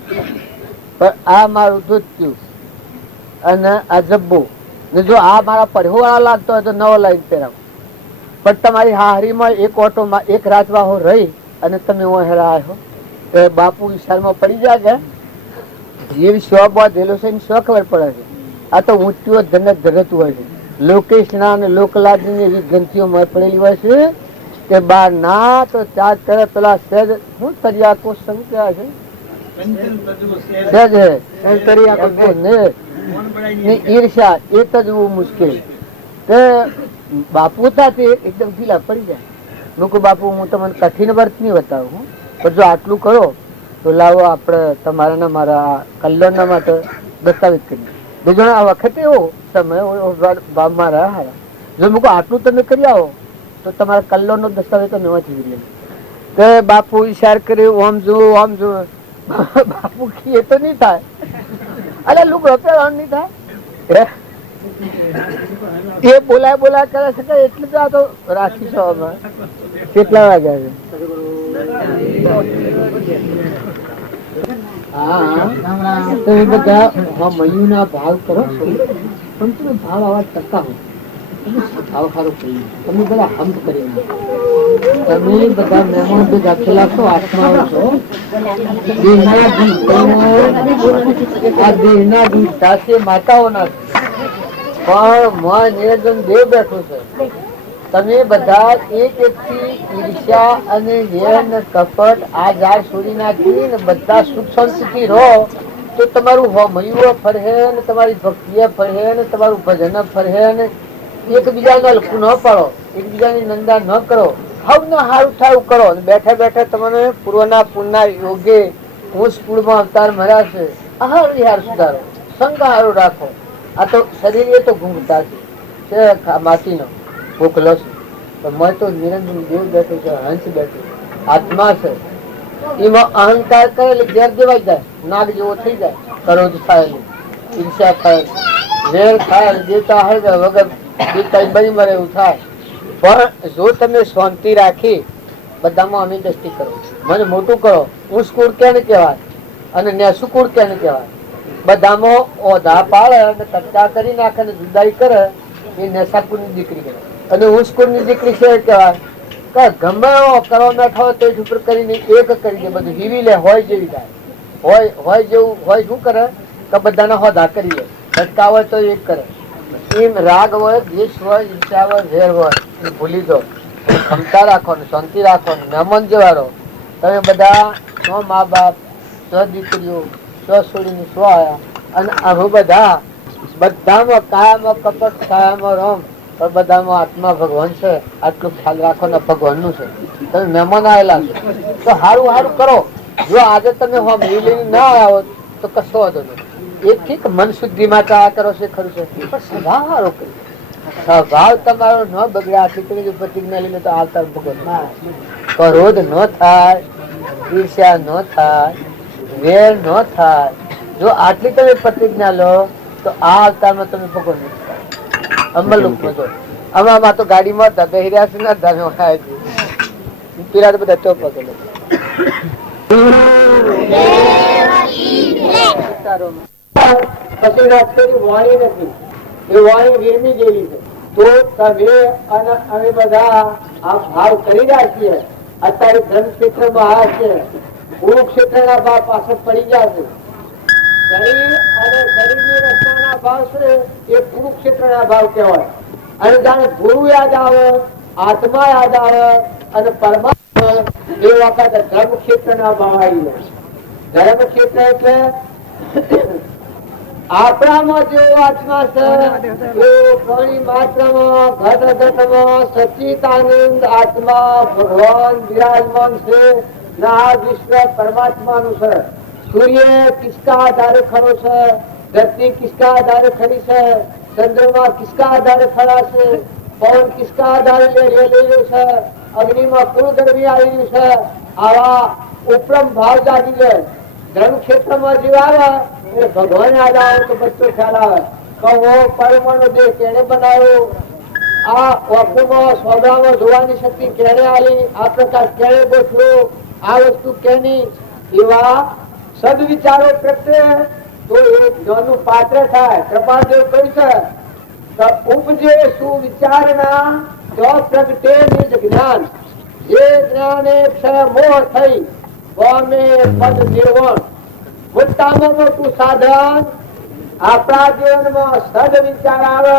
પણ આ મારું ધોત્યું અને આ જબ્બો જો આ મારા પડહોવાળા લાગતો હોય તો નવો લાઈન પહેરાવો પણ તમારી હાહરીમાં એક ઓટોમાં એક રાતવાહો રહી અને તમે હેરા આવ્યો તો બાપુ વિશાળમાં પડી જાય કે જીવ શો બાંધેલો છે ને શો ખબર પડે છે આ તો ઊંચું ધનક ધરતું હોય છે લોકેશના અને લોકલાજની એવી ગ્રંથિઓમાં પડેલી હોય છે કે બાર ના તો ચાર કરે પેલા સહેજ શું તરિયા કો સંગ કહેવાય છે ઈર્ષા એ તજવું મુશ્કેલ કે બાપુ સાથે એકદમ ઢીલા પડી જાય મૂકું બાપુ હું તમને કઠિન વર્ત નહીં બતાવું પણ જો આટલું કરો તો લાવો આપણે તમારા મારા કલ્યાણના માટે દસ્તાવેજ કરીએ બીજો આ વખતે એવો સમય મારા હારા જો મૂકો આટલું તમે કરી આવો તો તમારા કલ્યાણનો દસ્તાવેજ તમે વાંચી લે કે બાપુ ઈશાર કર્યું ઓમ જો બાપુ એ તો નહીં થાય અરે લુગડો પહેરવાનું નહીં થાય એ બોલાય કરે છે એટલે જ આ તો રાખીશું અમે કેટલા વાગ્યા છે તમે બધા મયુના ભાવ કરો છો પણ તમે ભાવ આવા ટકા હો ભાવ સારો કરી તમે બધા હમ્પ કરી તમે બધા મહેમાન જે રાખેલા છો આત્માઓ છો દેહના દૂધ સાથે માતાઓના પણ મન નિરંજન દેવ બેઠો છે તમે બધા એક એકથી ઈર્ષ્યા અને હેન કપટ આ ઝાડ છોડી નાખી ને બધા સુખ શાંતિથી રહો તો તમારું મયુઓ ફરહે ને તમારી ભક્તિએ ફરહે ને તમારું ભજન ફરહે ને એકબીજાને લખું ન પાડો એકબીજાની નિંદા ન કરો હવને હારું થાયું કરો બેઠા બેઠા તમને પૂર્વના પુણ્યના યોગે હું સ્કૂલમાં અવતાર મળ્યા છે આહાર વિહાર સુધારો સંગ હારું રાખો આ તો શરીર એ તો ઘૂંઘતા છે માટીનો ભૂખલો છે પણ મેં તો નિરંજન દેવ બેઠો છે હંસ બેઠો આત્મા છે એમાં અહંકાર કરે એટલે ઘેર દેવાઈ જાય નાગ જેવો થઈ જાય કરોજ ખાયેલું ઈર્ષ્યા ખાયેલું વેર ખાયેલું દેવતા હળગે વગર દેવતા બની મરે એવું થાય પણ જો તમે શાંતિ રાખી બધામાં અમી દ્રષ્ટિ કરો મને મોટું કરો હું સ્કૂળ કેને કહેવાય અને નેસું કુળ કેને કહેવાય બધામાં ઓધા પાડે અને કટકા કરી નાખે અને જુદાઈ કરે એ નેસાકુરની દીકરી કરે અને હું સ્કૂળની દીકરી છે કહેવાય ગમે કરવા બેઠો હોય તો ઉપર કરીને એક કરી દે બધું જીવી લે હોય જેવી થાય હોય જેવું હોય શું કરે કે બધાને હોદા કરી દે કટકા હોય તો એક કરે એમ રાગ હોય દ્વેષ હોય ઈચ્છા હોય ઝેર હોય એ ભૂલી દો ક્ષમતા રાખો ને શાંતિ રાખો ને મહેમાન જેવા રહો તમે બધા સો મા બાપ સો દીકરીઓ સો છોડીને સો આવ્યા અને આવું બધામાં કાયામાં કપટ કાયામાં રમ પણ બધામાં આત્મા ભગવાન છે આટલું ખ્યાલ રાખો ને ભગવાનનું છે તમે મહેમાન આવેલા છો તો સારું કરો જો આજે તમે લઈને ના આવ્યા હોત તો કશો વાંધો નહીં એ ઠીક મન શુદ્ધિ માટે આ કરો છે ખરું છે પણ સ્વભાવ સારો કર્યો સ્વભાવ તમારો ન બગડ્યા પ્રતિજ્ઞા લઈને તો આવતા ભગવાન ક્રોધ ન થાય, ઈર્ષ્યા ન થાય, વેર ન થાય. જો આટલી તમે પ્રતિજ્ઞા લો તો આ અવતારમાં તમે ભગવાન અમલરૂપમાં જો. આમાં તો ગાડીમાં બેહી રહ્યા છે ને ધમે ખાય છે પીરા બધા ચોપ પકડે. પછી રાષ્ટ્રની વાણી નથી, એ વાણી વીરમી ગયેલી છે. તો તમે અને અમે બધા આ ભાવ કરી રહ્યા છીએ. અત્યારે ધર્મ ક્ષેત્રમાં આ છે, કુરુક્ષેત્રના ભાવ પાછળ પડી ગયા છે. શરીર અને શરીરની રચનાના ભાવ છે એ કુરુક્ષેત્રના ભાવ કહેવાય. અને જાણે ગુરુ યાદ આવે, આત્મા યાદ આવે અને પરમાત્મા, એ વખત ધર્મ ક્ષેત્રના ભાવ આવી જાય. ધર્મ ક્ષેત્ર એટલે આપણામાં જેવો આત્મા છે એવો પ્રાણી માત્રમાં ઘટ ઘટમાં સચ્ચિદાનંદ આત્મા ભગવાન વિરાજમાન છે. આ વિશ્વ પરમાત્માનું છે. સૂર્ય કિસકા આધારે ખરો છે, ધરતી કિસકા આધારે ખરી છે, ચંદ્रमा કિસકા આધારે ખરા છે, પવન કિસકા આધારે લેલો છે, અગ્નિમાં કુલ ગરમી આવી છે. આવા ઉપરમ ભાવ જાગી જાય. ધર્મ ક્ષેત્રમાં જીવ આવે એટલે ભગવાન યાદ આવે તો બધો ખ્યાલ આવે. કહો પરમાણુ દેહ કેને બનાવ્યો, આ આંખોમાં સ્વભાવમાં જોવાની શક્તિ કેને આવી, આ પ્રકાશ કેને ગોઠવ્યો, આ વસ્તુ કેની. એવા સદવિચારો પ્રત્યે તો એ જ્ઞાનનું પાત્ર થાય. કૃપાદેવ કહ્યું છે ઉપજે સુવિચારના તો પ્રગટે નિજ જ્ઞાન. જે જ્ઞાને ક્ષય મોહ થઈ પામે પદ નિર્વાણ. મોટામાં મોટું સાધન આપણા જીવનમાં સદ વિચાર આવે.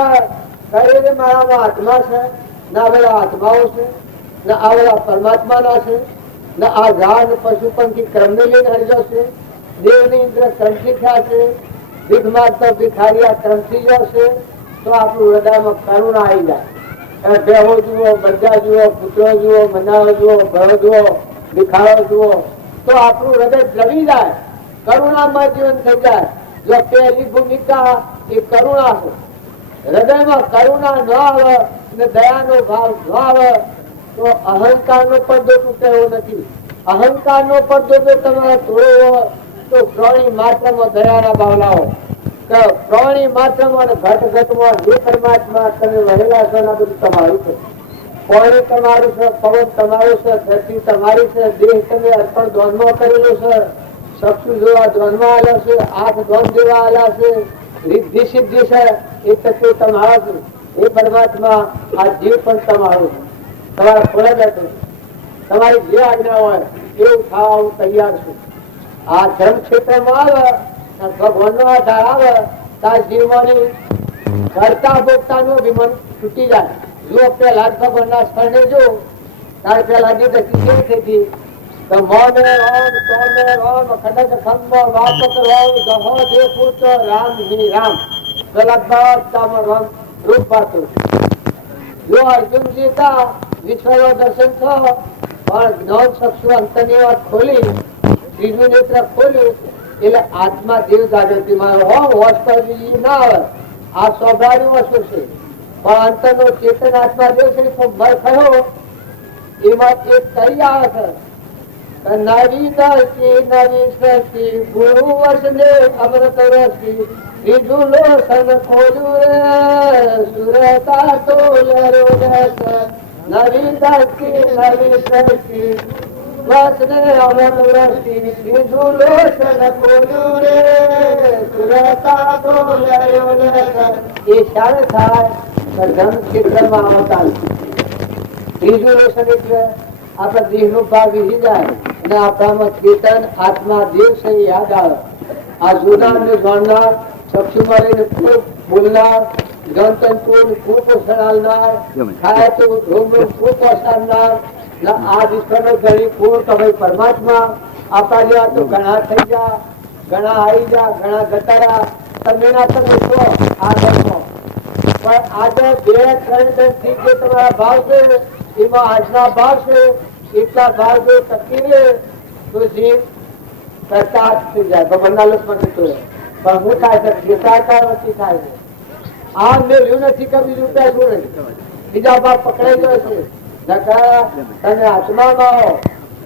શરીર મારામાં આત્મા છે, ના આવેલા આત્માઓ છે, ના આવેલા પરમાત્માના છે, ના આ ઝાડ પશુ પંખી કર્મને લઈને હરી જશે. દેવની ઇન્દ્ર કર્મથી થયા છે, ભીખમાગતા ભિખારીયા કર્મથી જશે. તો આપણું હૃદયમાં કરુણા આવી જાય. બેહો જુઓ, બચ્ચા જુઓ, પુત્રો જુઓ, મનાવો જુઓ, ઘરો જુઓ, ભિખારો જુઓ, તો આપણું હૃદય દ્રવી જાય, કરુણામય જીવન થઈ જાય. જો પહેલી ભૂમિકા એ કરુણા છે. હૃદયમાં કરુણા ન આવે ને દયાનો ભાવ ન આવે તો અહંકાર નો પડદો તૂટે એવો નથી. અહંકાર નો પડદો જો તમારે તોડવો હોય તો પ્રાણી માત્રમાં દયાના ભાવ લાવો. પ્રાણી માત્રમાં ઘટ ઘટમાં જે પરમાત્મા તમે વહેલા છો ને બધું તમારું છે. પાણી તમારું છે, પવન તમારું છે, ધરતી તમારી છે, દેહ તમે અર્પણ દ્વંદમાં કરેલો છે, ચક્ષુ જેવા દ્વંદમાં આવેલા છે, આંખ દ્વંદ જેવા આવેલા છે, રિદ્ધિ સિદ્ધિ છે, એ તત્વો તમારા છે. એ પરમાત્મા આ જીવ પણ તમારો છે, તમારા ફરજ છે. તમારી જે આજ્ઞા હોય એવું ખાવા હું તૈયાર છું. આ ધર્મ ક્ષેત્રમાં આવે ભગવાનનો આધાર આવે ત્યાં જીવવાની કરતા ભોગતાનું અભિમાન તૂટી જાય. જો પેલા ભગવાનના સ્થળને જો ત્યારે પેલા જે દશી કેવી થઈ હતી તો મોને રામ તોને રામ ખડક ખંભ વાપક રામ ગહો જે પુત્ર રામ હિ રામ. પેલા બધા રામ રૂપ પાતું. જો અર્જુનજી હતા વિશ્વનો દર્શન થયો પણ જ્ઞાન ચક્ષુ અંતરની વાત ખોલી, ત્રીજું નેત્ર ખોલ્યું એટલે આત્મા દેવ જાગૃતિ માં ના આવે. આ સ્વાભાવિક વસ્તુ છે. પણ અંતરનો ચેતન આત્મા દેવ છે મર થયો એમાં એક કઈ આવે છે નવી દર્શી નવી સૃષ્ટિ ગુરુ વર્ષને અમૃત રસી બીજું લોસન ખોલું રે સુરતા તો નવી દર્શી નવી સૃષ્ટિ વર્ષને અમૃત રસી બીજું લોસન ખોલું રે સુરતા તો એ શાળે થાય ધર્મ ક્ષેત્રમાં આવતા. ત્રીજું લેશન એટલે આપણા દેહ નો ભાગ વીસી જાય અને આપણામાં ચેતન આત્મા દેવ છે યાદ આવે. આ જોનાર ને જાણનાર, ચક્ષુમાં રહીને ખૂબ બોલનાર, ગ્રંથન ખૂબ સણાવનાર, ખાય તો રોમ ખૂબ પહોંચાડનાર, આ વિશ્વનો ધણી ખૂબ તમે પરમાત્મા આપણા જેવા તો ઘણા થઈ જા, ઘણા આવી જા, ઘણા ઘટાડા તમે ના તમે છો આ ધર્મ. પણ આજે 2-3 થી જે તમારા ભાવ છે એમાં આજના ભાવ છે એટલા ભાવ જો ટકી રહે તો જીવ પ્રચાર થઈ જાય. ભગવાનના લોકમાં જતો રહે. પણ શું થાય છે વિચારતા નથી થાય છે. આ મેળવ્યું નથી કે બીજું પેલું નથી. બીજા ભાવ પકડાઈ ગયો છે તમે આત્મામાં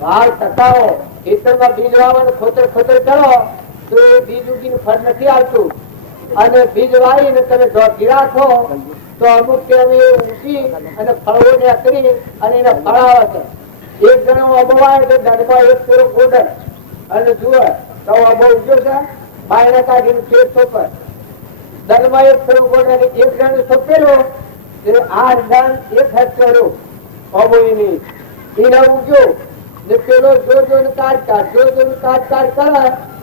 ભાવ ટકાવો, ખેતરમાં બીજ વાવવાનું ખોતર ખોતર કરો તો એ બીજ ઉગીને ફળ નથી આવતું. અને બીજ વાવીને તમે ઢોકી રાખો તો અમુક ટાઈમ એ ઉગી અને ફળો ને કરી અને એને ફળ આવે છે. એક જણો અબવાય તો દંડમાં એક ફેરો ગોડર અને જુએ તો અબો ઉગ્યો છે, બાયણે કાઢીને ખેત સોંપે, દંડમાં એક ફેરો ગોડર એક જણ સોંપેલો આ દંડ એક હાથ કર્યો અબોની એને ઉગ્યો ને પેલો જો ને કાઢ કરે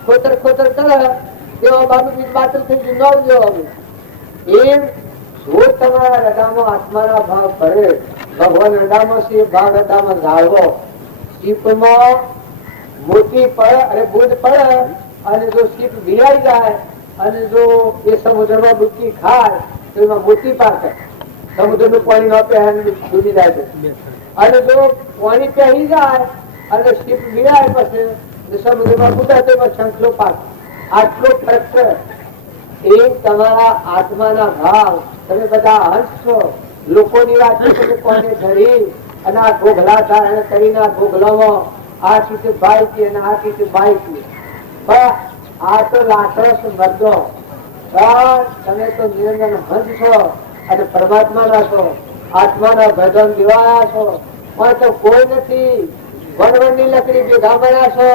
ખોતર ખોતર કરે તેવા બાબુ બીજ બાતલ થઈ ગયું ન દેવાનું. એમ જો તમારા હૃદયમાં આત્માના ભાવ કરે, ભગવાન હૃદયમાં છે ભાવ હૃદયમાં જાળવો, શીપમાં મોતી પડે અને બુધ પડે અને જો શીપ ભીરાઈ જાય અને જો એ સમુદ્રમાં ડૂબકી ખાય તો એમાં મોતી પાકે, સમુદ્રનું પાણી ન પહે ડૂબી જાય છે. અને જો પાણી પહેરી જાય અને શીપ ભીરાય પછી સમુદ્રમાં કૂદાય તો એમાં શંખલો પાકે. આટલો ફરક છે. એ તમારા આત્માના ભાવ. તમે બધા હંસ છો, લોકોની વાત તમે કોને ધરી અને આ ઘોઘલા ધારણ કરીને આ ઘોઘલામાં આ ચીજ ભાઈ છે અને આ ચીજ ભાઈ છે, પણ આ તો લાકડો મરદો. તમે તો નિરંજન હંસ છો અને પરમાત્મા ના છો, આત્માના ભજન દિવાયા છો, પણ તો કોઈ નથી. વનવનની લકડી ભેગા મળ્યા છો,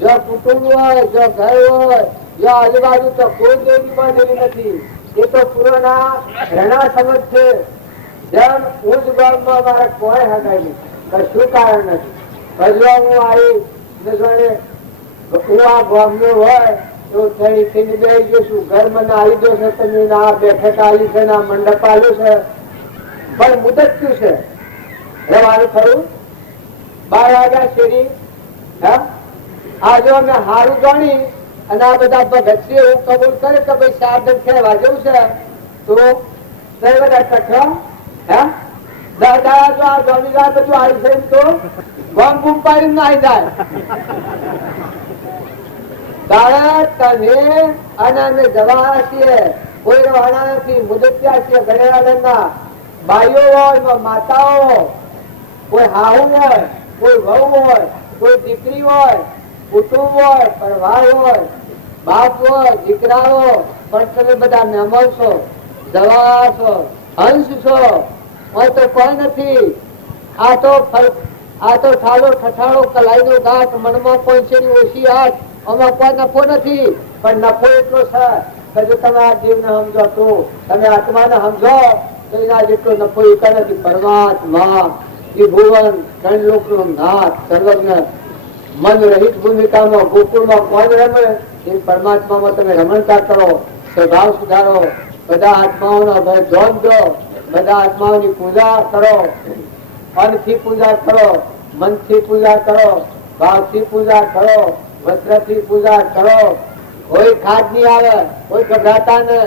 જો કુટુંબ હોય, જો ઘર હોય, જો આજુબાજુ તો કોઈ દેવી બાંધેલી નથી. એ તો પુરાના ઘણા સમજ છે. જેમ ઉજ ગામમાં મારે કોઈ હગાવી કશું કારણ નથી. ભજવા હું આવી હું આ ગામનો હોય તો થઈને બેસી જશું, ઘર મને આવી જશે, તમે આ બેઠક આવી છે, આ મંડપ આવ્યો છે, પણ મુદત શું છે રહેવાનું ખરું? 12 વાગ્યા શેરી આજે અમે હારું જાણી અને આ બધા ભગત છે એવું કબૂલ કરે કે ભાઈ 4 દન ખેવા જેવું છે તો બધા ટકરા 10 દાડા જો આ જમીદાર બધું આવી છે તો બમ બૂમ પાડીને નાઈ જાય. તમે અને અમે જવાના છીએ, કોઈ રહેવાના નથી, મુદત્યા છીએ, ઘરેણા બાઈઓ હોય, માતાઓ, કોઈ હાહુ હોય, કોઈ વહુ હોય, કોઈ દીકરી હોય, કુટુંબ હોય, પરિવાર હોય, બાપ હોય, દીકરાઓ, પણ તમે બધા મહેમાન છો, જવા છો, હંસ છો, તો કોઈ નથી. આ તો ઠાલો ઠઠાળો કલાઈનો ઘાટ, મનમાં પહોંચેલી ઓછી હાથ, આમાં કોઈ નફો નથી. પણ નફો એટલો છે કે જો તમે આ જીવને સમજો તો, તમે આત્માને સમજો તો એના જેટલો નફો એક નથી. પરમાત્મા ભુવન ત્રણ લોકનો નાથ, સર્વજ્ઞ, મન રહિત ભૂમિકામાં ગોકુળમાં કોણ રમે એ પરમાત્મામાં તમે રમણતા કરો, સ્વભાવ સુધારો, બધા આત્માઓનો જોન દો, બધા આત્માઓની પૂજા કરો, મનથી પૂજા કરો, મનથી પૂજા કરો, ભાવથી પૂજા કરો, વસ્ત્રથી પૂજા કરો. કોઈ ખાદ નહીં આવે, કોઈ ગભરાતા ને.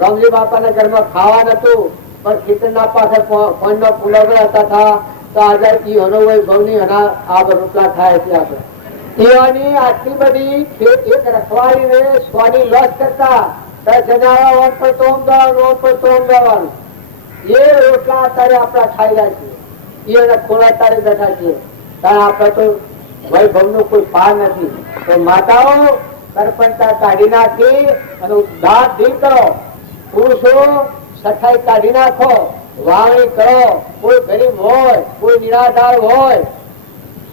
રામજી બાપાના ઘરમાં ખાવા નતું પણ ખેતરના પાસે ફોન નો પુલાવડા હતા તો આજે ઈઓનો વૈભવની આ રોટલા થાય છે. આપણે ઈઓની આટલી બધી એક રખવાડીને સ્વાની લોસ કરતા જનારા ઓન પર તોમ દેવાનું, ઓન પર તોમ દેવાનું. એ રોટલા અત્યારે આપડા ખાઈ રહ્યા છે, એને ખોળા તારે બેઠા છે. ત્યારે આપણે તો વૈભવ નો કોઈ પાર નથી. તો માતાઓ સરપંચતા કાઢી નાખી અને દાંત ઢીલ કરો. પુરુષો સફાઈ કાઢી નાખો, વાવણી કરો. કોઈ ગરીબ હોય, કોઈ નિરાધાર હોય,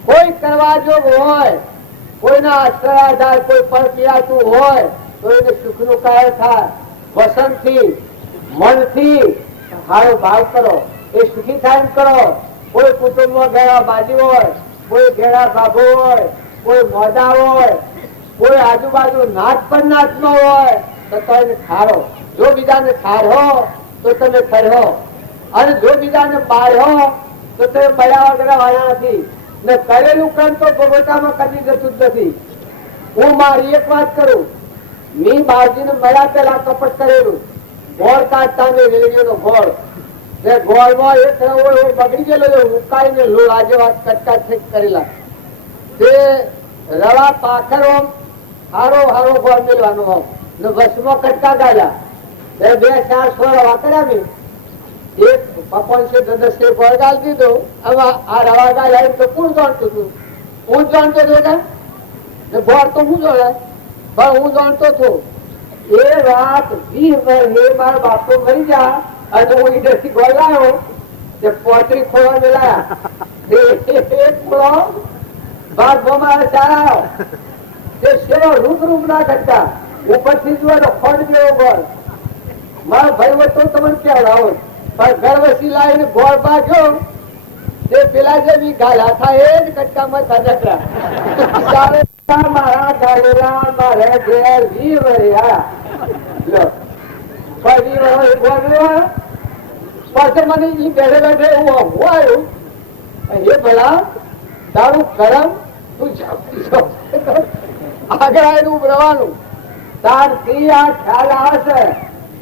કોઈ કરવા જોગ હોય, કોઈના આશ્રયાધાર કોઈ પણ પીડાતું હોય તો એને સુખનું કાર્ય થાય. વસંતથી મનથી સારો ભાવ કરો, એ સુખી થાય કરો. કોઈ કુટુંબમાં ઘેરા બાજી હોય, કોઈ ઘેરા બાબો હોય, કોઈ મોઢા હોય, કોઈ આજુબાજુ નાચ પણ નાચનો હોય તો તમે ખારો. જો બીજાને ખારો તો તમે ખરો, અને જો બીજાને બાળો તો તમે બળ્યા વગર વાળા નથી. ને કરેલું કામ તો ભગવતામાં કદી જતું જ નથી. હું મારી એક વાત કરું, મેં બાળજીને મળ્યા પેલા કપટ કરેલું. ગોળ કાઢતા મેં રેડીઓનો ગોળ, ગોળમાં એક બગડી ગયેલો ઉકાઈને લોળા જેવા કટકા કરેલા. તે રવા પાખરો હારો હારો ગોળ મેળવાનો ને વસમાં કટકા ગાળ્યા. 2-4 રવા કર્યા મેં એક ભગવાન છે દસકે ગોળગાલ દીધો આમાં આ રવા ગાલ આવી તો કોણ જાણતું હતું? હું જ જાણતો હતો ને ગોળ તો હું જોડે પણ હું જાણતો હતો. એ રાત 20 વર્ષે મારા બાપો મરી ગયા અને હું ઈડરથી ગોળ લાવ્યો તે પોતરી ખોવા મેલાયા બાદ મારા સારા તે સેવો રૂપ ના કરતા ઉપરથી જુઓ તો ફળ જેવો ગોળ મારો ભાઈ વચ્ચે તમને કહેવાય પણ ઘર વસી લાવીને ગોળ ભાગ્યો તે પેલા જે બી ગાલા થાય એ જ કટકામાં થતા મારા ગાલેલા મારે ઘેર 20 વર્ષ પછી મને ઈ બેઠે બેઠે એવું આવ્યું એ ભલા તારું કરમ તું આગળ આવેલું રહેવાનું તારથી આ ખ્યાલ આવશે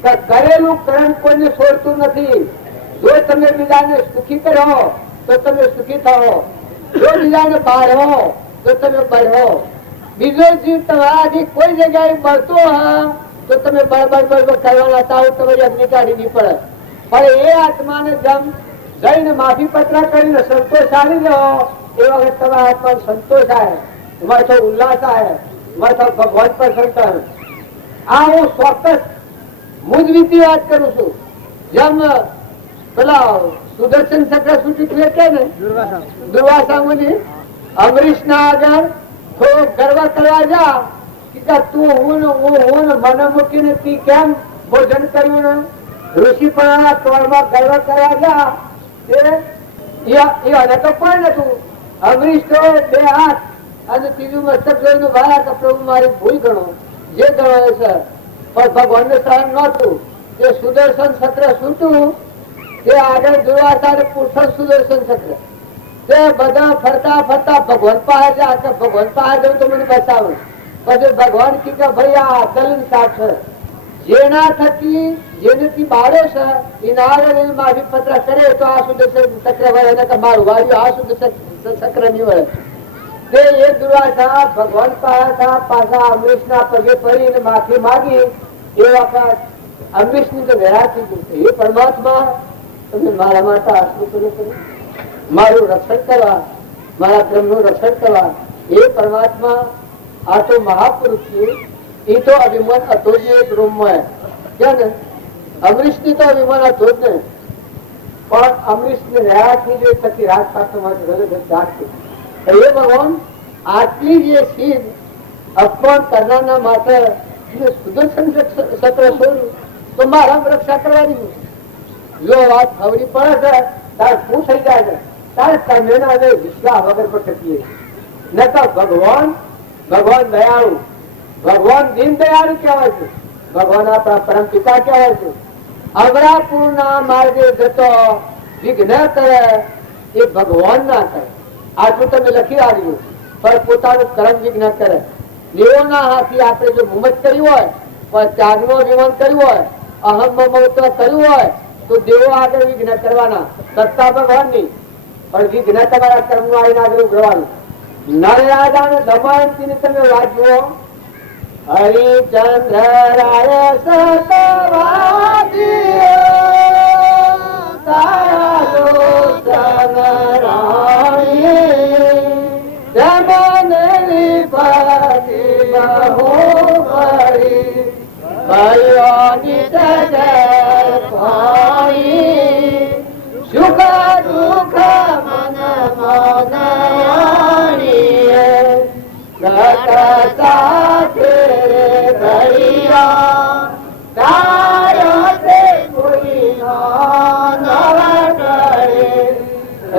કે કરેલું કર્મ કોઈને છોડતું નથી. જો તમે બીજાને સુખી કરો તો તમે સુખી થાઓ, જો બીજાને બાળવો તો તમે બળવો. બીજો જીવ તમારાથી કોઈ જગ્યાએ બળતો હા તો તમે બળબડ કરવાના તાવ તમારી અગ્નિ કાઢી નહીં પડે. પણ એ આત્માને જેમ જઈને માફી પત્ર કરીને સંતોષ આવી રહ્યો એ વખત તમારા આત્માને સંતોષ આવે, તમારે તો ઉલ્લાસ આવે, તમારે તો ભગવાન પર સંતોષ. આ હું ચોક્કસ મૂળવીતી વાત કરું છું. જેમ પેલા સુદર્શન ચક્ર સૂચિત કે ને દુર્વાસા મુનિ અમરીશ ના આગળ થોડો ગર્વ કરવા જા કે તું હું મને મૂકીને તી કેમ ભોજન કર્યું ને ઋષિ પણ તોડમાં ગર્વ કરવા જા એ તો પણ નતું. અમરીશ તો 2 હાથ અને ત્રીજું મસ્તક જોઈને ભાયા કે પ્રભુ મારી ભૂલ ગણો જે ગણો છે પણ ભગવાન ને સહન નતું. એ સુદર્શન ચક્ર છૂટું તે આગળ દુર્વાસા પૂછો સુદર્શન ચક્ર તે બધા ફરતા ફરતા ભગવાન પાસે જા કે ભગવાન પાસે જવું તો મને બચાવો. પછી ભગવાન કે ભાઈ આ અકલન સાથ છે જેના થકી જેનેથી બાળે છે એના આગળ માફી પત્ર કરે તો આ સુદર્શન ચક્ર વળે ને મારું વાળ્યું આ સુદર્શન ચક્ર નહીં વળે. તે એ દુર્વાસા ભગવાન પાછા અમરીશ ના પગે પડીને માફી માંગી. એ વખત અમરીશ ની તો વેરા થઈ ગયું એ પરમાત્મા તમે મારા માટે આટલું કર્યું, મારું રક્ષણ કરવા, મારા ધર્મ નું રક્ષણ કરવા. એ પરમાત્મા આ તો મહાપુરુષ છે. એ તો અભિમાન હતો જ એક રૂમમાં ક્યાં ને અમરીશ ની તો અભિમાન હતો જ ને પણ અમરીશ ને રહ્યા થઈ ગઈ થકી રાજપાત્રમાં એ ભગવાન આટલી જે સીધ અપમાન કરનારના માટે સુદર્શન ચક્ર છોડ્યું તો મારા રક્ષા કરવાની. જો વાત ખબરી પડે છે તારે શું થઈ જાય છે તારે તમે વિશ્વાસ વગર પર થકીએ ન તો ભગવાન દયાળુ, ભગવાન દીન દયાળુ કહેવાય છે, ભગવાન આપણા પરમ પિતા કહેવાય છે. અમરાપુર ના માર્ગે જતો વિઘ્ન કરે એ ભગવાન ના કરે. આટલું તમે લખી આવ્યું પણ પોતાનું કર્મ વિઘ્ન કરે. દેવોના હાથી આપણે જો મુમત કર્યું હોય પણ ત્યાગનો વિમાન કર્યું હોય અહમ મમત્વ કર્યું હોય તો દેવો આગળ વિઘ્ન કરવાના, સત્તા ભગવાન ની પણ વિઘ્ન તમારા કર્મ નું આવીને આગળ ઉભરવાનું. નરરાજા ને દમયંતી ને તમે વાંચવો હરિચંદ્ર રાય સુખ દુઃખ મન સાથે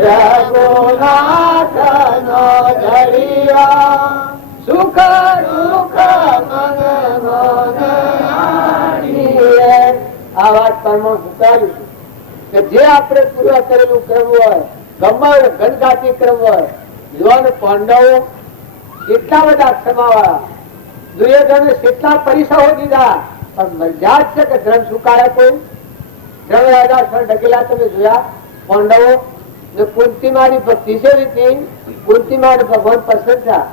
રઘુનાથ નો ધરિયા સુખ દુઃખ મન આ વાત પરમાણ ઉતાર્યું કે જે આપણે પૂર્વ કરેલું કર્મ હોય ગમે ઘનઘાતી કર્મ હોય યુવાન પાંડવો કેટલા બધા ક્ષમાવાળા દુર્યોધને કેટલા પરીક્ષાઓ દીધા પણ મજા જ છે કે ધર્મ સુકાયા કોઈ ધર્મ રાજા ઢકેલા તમે જોયા પાંડવો ને કુંતી મારી ભક્તિ છે રીતિ કુંતી મારી ભગવાન પસંદ થયા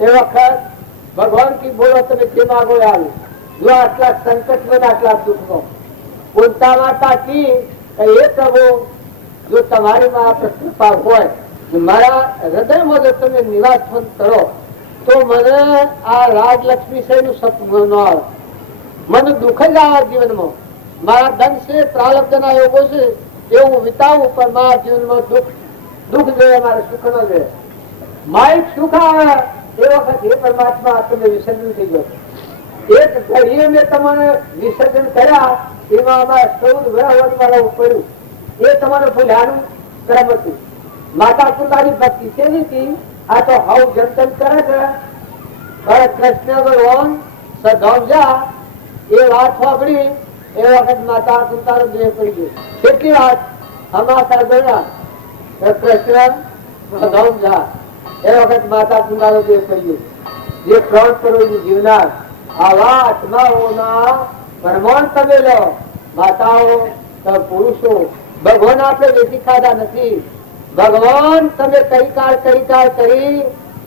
એ વખત ભગવાન કી બોલો તમે જે માગો આવ્યું જો આટલા સંકટ માં આટલા દુઃખમાં કુંતા માતા કી કે એ પ્રભુ જો તમારી માં આ કૃપા હોય, મારા હૃદયમાં જો તમે નિવાસ કરો તો મને આ રાજલક્ષ્મી છે નું સપનું ન આવે, મને દુઃખ જ આવે જીવનમાં. મારા ધન છે, પ્રાલબ્ધના યોગો છે, એવું વિતાવું, પણ મારા જીવનમાં દુઃખ જોઈએ, મારે સુખ ન જોઈએ. માઇક સુખ આવે એ વખત એ પરમાત્મા તમે વિસર્જન થઈ ગયો. એક ઘડીએ મેં તમને વિસર્જન કર્યા, એમાં અમારા 14 વર્ષ પડ્યું, એ તમારે ભૂલ્યાનું કર્મ હતું. માતા પિતાની ભક્તિ છે નથી, આ તો હાવ જનતન કરે છે. કૃષ્ણ ભગવાન સદોજા એ વાત સાંભળી એ વખત માતા પિતાનો દેહ પડી ગયો. કેટલી વાત અમાસા ગયા કૃષ્ણ સદોજા એ વખત માતા પિતાનો દેહ પડી ગયો. જે 3 કરોડ જીવનાર આવા આત્માઓના પરમાણ તમે લો, માતાઓ પુરુષો. ભગવાન આપણે વેચી ખાધા નથી. ભગવાન તમે કઈ કાળ કરી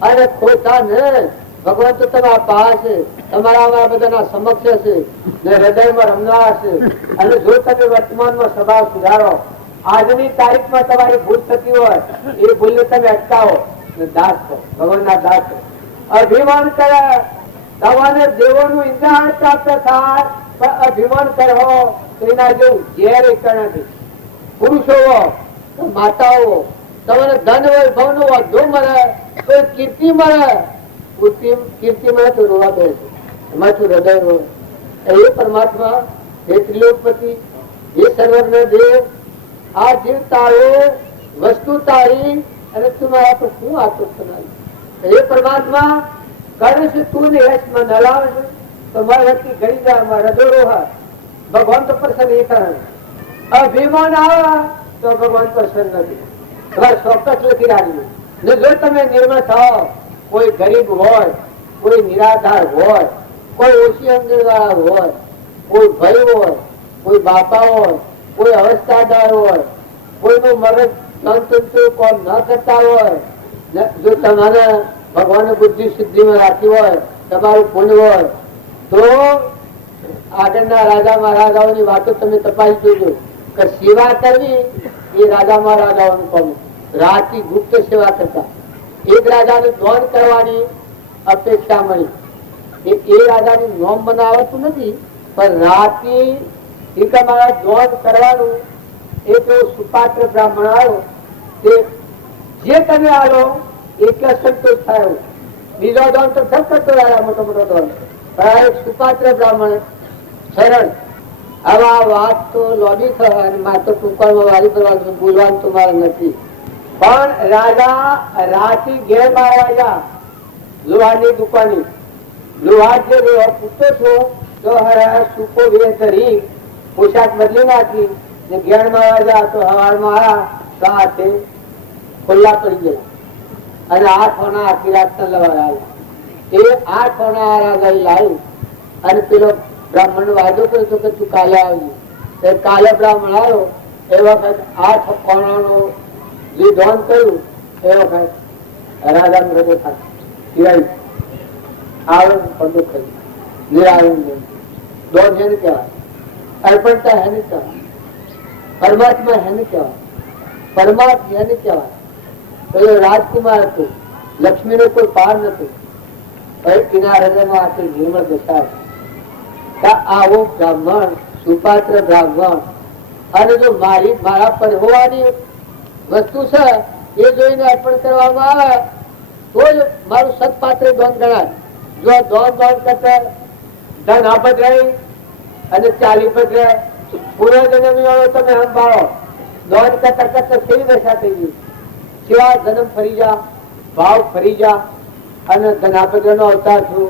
અને ખોટા ને. ભગવાન તો તમારા પાસે, તમારા બધાના સમક્ષ છે ને હૃદયમાં રમનાર છે. અને જો તમે વર્તમાનમાં સ્વભાવ સુધારો, આજની તારીખમાં તમારી ભૂલ થતી હોય એ ભૂલને તમે અટકાવો, દાસ છો, ભગવાનના દાસ છો. અભિમાન કરે તમારે દેવોનું ઇન્દ્રાણ પ્રાપ્ત થાય, પણ અભિમાન કરો તો એના જેવું ઝેર એક નથી. પુરુષો માતાઓ તમારે ધન વૈભવ નો વધુ મળે, કોઈ કીર્તિ મળે, કીર્તિ મળે તો રોવા બે છે, એમાંથી હૃદય રોવે. એ પરમાત્મા, એ ત્રિલોકપતિ, એ સર્વજ્ઞ દેવ, આ જીવ તારો, વસ્તુ તારી, અને તું મારા પર શું આતુર બનાવી. એ પરમાત્મા કરે છે, તું ને યશમાં ન લાવે છે તો મારા વ્યક્તિ ઘડી જાય, મારા હૃદય રોહા. ભગવાન તો પ્રસન્ન એ કરે. અભિમાન આવે તો ભગવાન પ્રસન્ન નથી. તમારે ચોક્કસ લખી રાખજો. ને જો તમે નિર્મળ થાઓ, કોઈ ગરીબ હોય, કોઈ નિરાધાર હોય, કોઈ ઓછી અંગવાળા હોય, કોઈ ભાઈ હોય, કોઈ બાપા હોય, કોઈ અવસ્થાદાર હોય, કોઈનું મગજ તંતુ કોમ ન કરતા હોય, જો તમારે ભગવાન બુદ્ધિ સિદ્ધિમાં રાખી હોય, તમારું પુણ્ય હોય, તો આગળના રાજા મહારાજાઓની વાતો તમે તપાસી જોજો કે સેવા કરવી એ રાજા મહારાજાઓનું કામ. રાતી ગુપ્ત સેવા કરતા એક રાજાને દોન કરવાની અપેક્ષા મળી. એ રાજાનું નોમ બનાવતું નથી, પણ રાતી તમારા દોન કરવાનું એક સુપાત્ર બ્રાહ્મણ આવ્યો, તે જે તમે આલો એટલા સંતોષ થયો. બીજો દોન તો સબ કરતો રહ્યા, મોટો મોટો દોન. પણ એક સુપાત્ર બ્રાહ્મણ સરળ. આવા વાત તો લોબી થવા અને માત્ર ટૂંકામાં વારી કરવાનું બોલવાનું તો મારે નથી. પણ રાજા રાતી ઘેર બાર વાગ્યા, લુહારની દુકાની લુહાર જે પૂછતો છો તો સૂકો વેર કરી પોશાક બદલી નાખી ને ઘેર માં વાગ્યા તો હવારમાં આવ્યા તો હાથે ખુલ્લા પડી ગયા અને 8 હોના આખી રાત લવાયા. એ 8 હોના રાજા લાવી અને પેલો બ્રાહ્મણ નો વાયદો કર્યો કે તું કાલે આવજે. કાલે બ્રાહ્મણ આવ્યો એ વખત 8 હોનાનો જે દોન કર્યું એ વખત રાજા નું હૃદય થાય આવરણ પડદો કર્યું. નિરાવરણ દોન હેને કહેવાય, અર્પણતા હેને કહેવાય, પરમાત્મા હેને કહેવાય, પરમાત્મા હેને કહેવાય. પેલો રાજકુમાર હતું, લક્ષ્મી નો કોઈ પાર નથી, એના હૃદયમાં આખી નિર્મળ દશા. આવો બ્રાહ્મણ, સુપાત્ર બ્રાહ્મણ, અને જો મારા પર હોવાની વસ્તુ છે એ જોઈને અર્પણ કરવામાં આવે તો જ મારું સત્પાત્ર દોન ગણાય. જો દોન કરતા ધન આપત રહી અને ચાલી પદ રહે, પૂર્વજન્મી વાળો તમે સંભાળો, દોન કરતા કરતા કેવી દશા થઈ ગઈ. સેવા જન્મ ફરી જા, ભાવ ફરી જા અને ધનાપદ્ર નો અવતાર છું.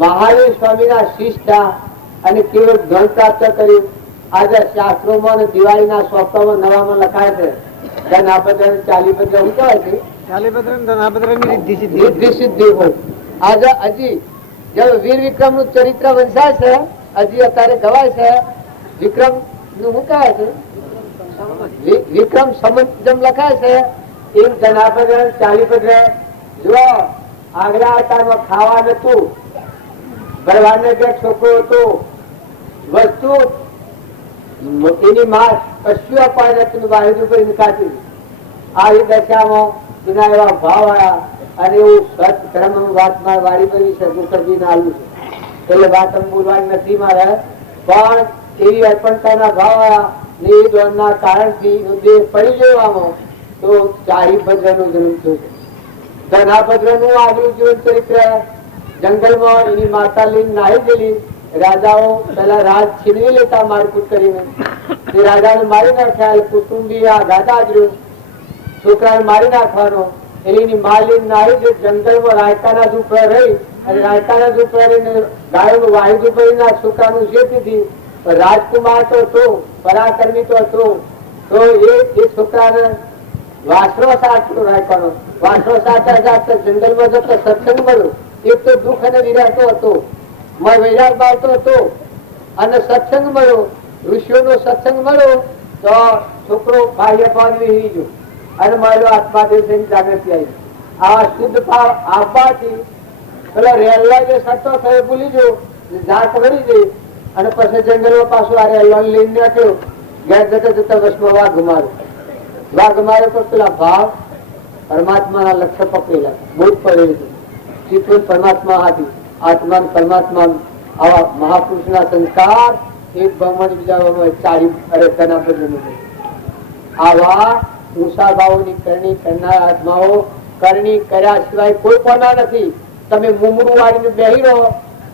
મહાવીર સ્વામી ના શિષ્ટા અને કેવળ ધન પ્રાપ્ત કર્યું. આજે શાસ્ત્રોમાં અને દિવાળીના સોંપવામાં નવામાં લખાય છે ધનાપદ્ર ચાલીપદ્ર શું કહેવાય છે? રિદ્ધિ સિદ્ધિ હોય. આજે હજી જયારે વીર વિક્રમ નું ચરિત્ર વંચાય છે, હજી અત્યારે ગવાય છે. વિક્રમ નું શું કહેવાય છે? વિક્રમ સંવત જેમ લખાય છે એમ ધનાપદ્ર ચાલીપદ્ર. જો આગલા અવતારમાં ખાવા નતું, ભરવાને જે છોકરો હતો, વસ્તુ એની માં કશું અપાય નથી, વાહિદ ઉપર નીકાળી. આવી દશામાં એના એવા ભાવ આવ્યા અને એવું સત ધર્મ વાતમાં વાળી કરી છે ગુકરજી ના આવ્યું છે એટલે વાત બોલવાની નથી મારે, પણ એવી અર્પણતાના ભાવ આવ્યા ને એ દોડના કારણથી દેહ પડી જવામાં તો ચારી ભદ્રનો જન્મ થયો છે. ધનાભદ્રનું આગલું જીવન ચરિત્ર જંગલમાં એની માતા લઈને નાહી ગયેલી. રાજાઓ પેલા રાજ છીનવી લેતા મારકૂટ કરીને, તે રાજાને મારી નાખ્યા. કુટુંબી આ ગાદા જ રહ્યું, છોકરાને મારી નાખવાનો. એની માલી નાહી જે જંગલમાં રાયકાના ઝૂંપડા રહી અને રાયકાના ઝૂંપડા રહીને ગાયોનું વાયુ ઝૂંપડીના છોકરાનું શેતીથી રાજકુમાર તો હતો, પરાક્રમી તો હતો, તો એ છોકરાને વાસરો સાચતો રાયકાનો. વાસરો સાચા સાચતા જંગલમાં જતો સત્સંગ મળ્યો. એક તો દુઃખ અને વિરાતો હતો, વૈરાગ બાળતો હતો અને સત્સંગ મળ્યો, ઋષિઓનો સત્સંગ મળ્યો તો છોકરો બાહ્ય ભાવ વિહરી ગયો અને મળ્યો આત્માદેવ જાગૃતિ આવી. આવા શુદ્ધ ભાવ આવવાથી પેલા રેલવા જે સટો થયો ભૂલી ગયો, જાત વળી ગઈ અને પછી જંગલમાં પાછું આ રેલવા લઈને નાખ્યો. ઘેર જતા જતા વસમાં વાઘ માર્યો. વાઘ માર્યો પર પેલા ભાવ પરમાત્માના લક્ષ્ય પકડેલા બહુ પડેલું. ચિત્ર પરમાત્મા હતી, આત્મા પરમાત્મા. આવા મહાપુરુષના સંસ્કાર એક ભગવાન બીજા ચારી અરેના બદલ આવા ઊંચા ભાવોની કરણી કરનાર આત્માઓ કરણી કર્યા સિવાય કોઈ કોના નથી. તમે મુમડું વાળીને બેહી રહો,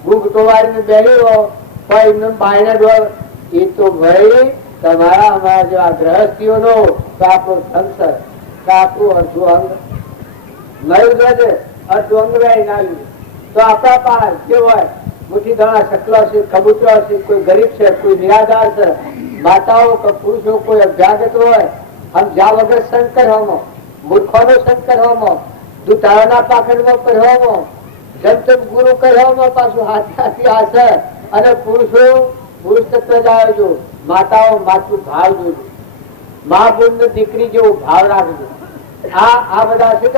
ગુગટો વાળીને બેહી રહો, પણ બાયના ડોર એ તો ભાઈ તમારા અમારા જેવા ગ્રહસ્થીઓનો તો આપણો સંસર તો આપણું અડધું અંગ નયું છે, અડધું અંગ વ્યાય નાયું તો આપણા પાસે જે હોય મુઠ્ઠી દાણા શકલો છે, કબૂતરો છે, કોઈ ગરીબ છે, કોઈ નિરાધાર છે, માતાઓ કે પુરુષો કોઈ અભ્યાગત હોય, हम जा वगर शंकर होमो, मूर्खोनो शंकर होमो, दुतावना पाखंडમાં પરહોમો, જંતમ ગુરુ કહેવામાં પાછું હાથાથી આશે અને પુરુષો પુરુષ તત્વ જાય જો, માતાઓ માતૃ ભાવ જોજો, મા બોન દીકરી જેવો ભાવ રાખજો. આ બધા છે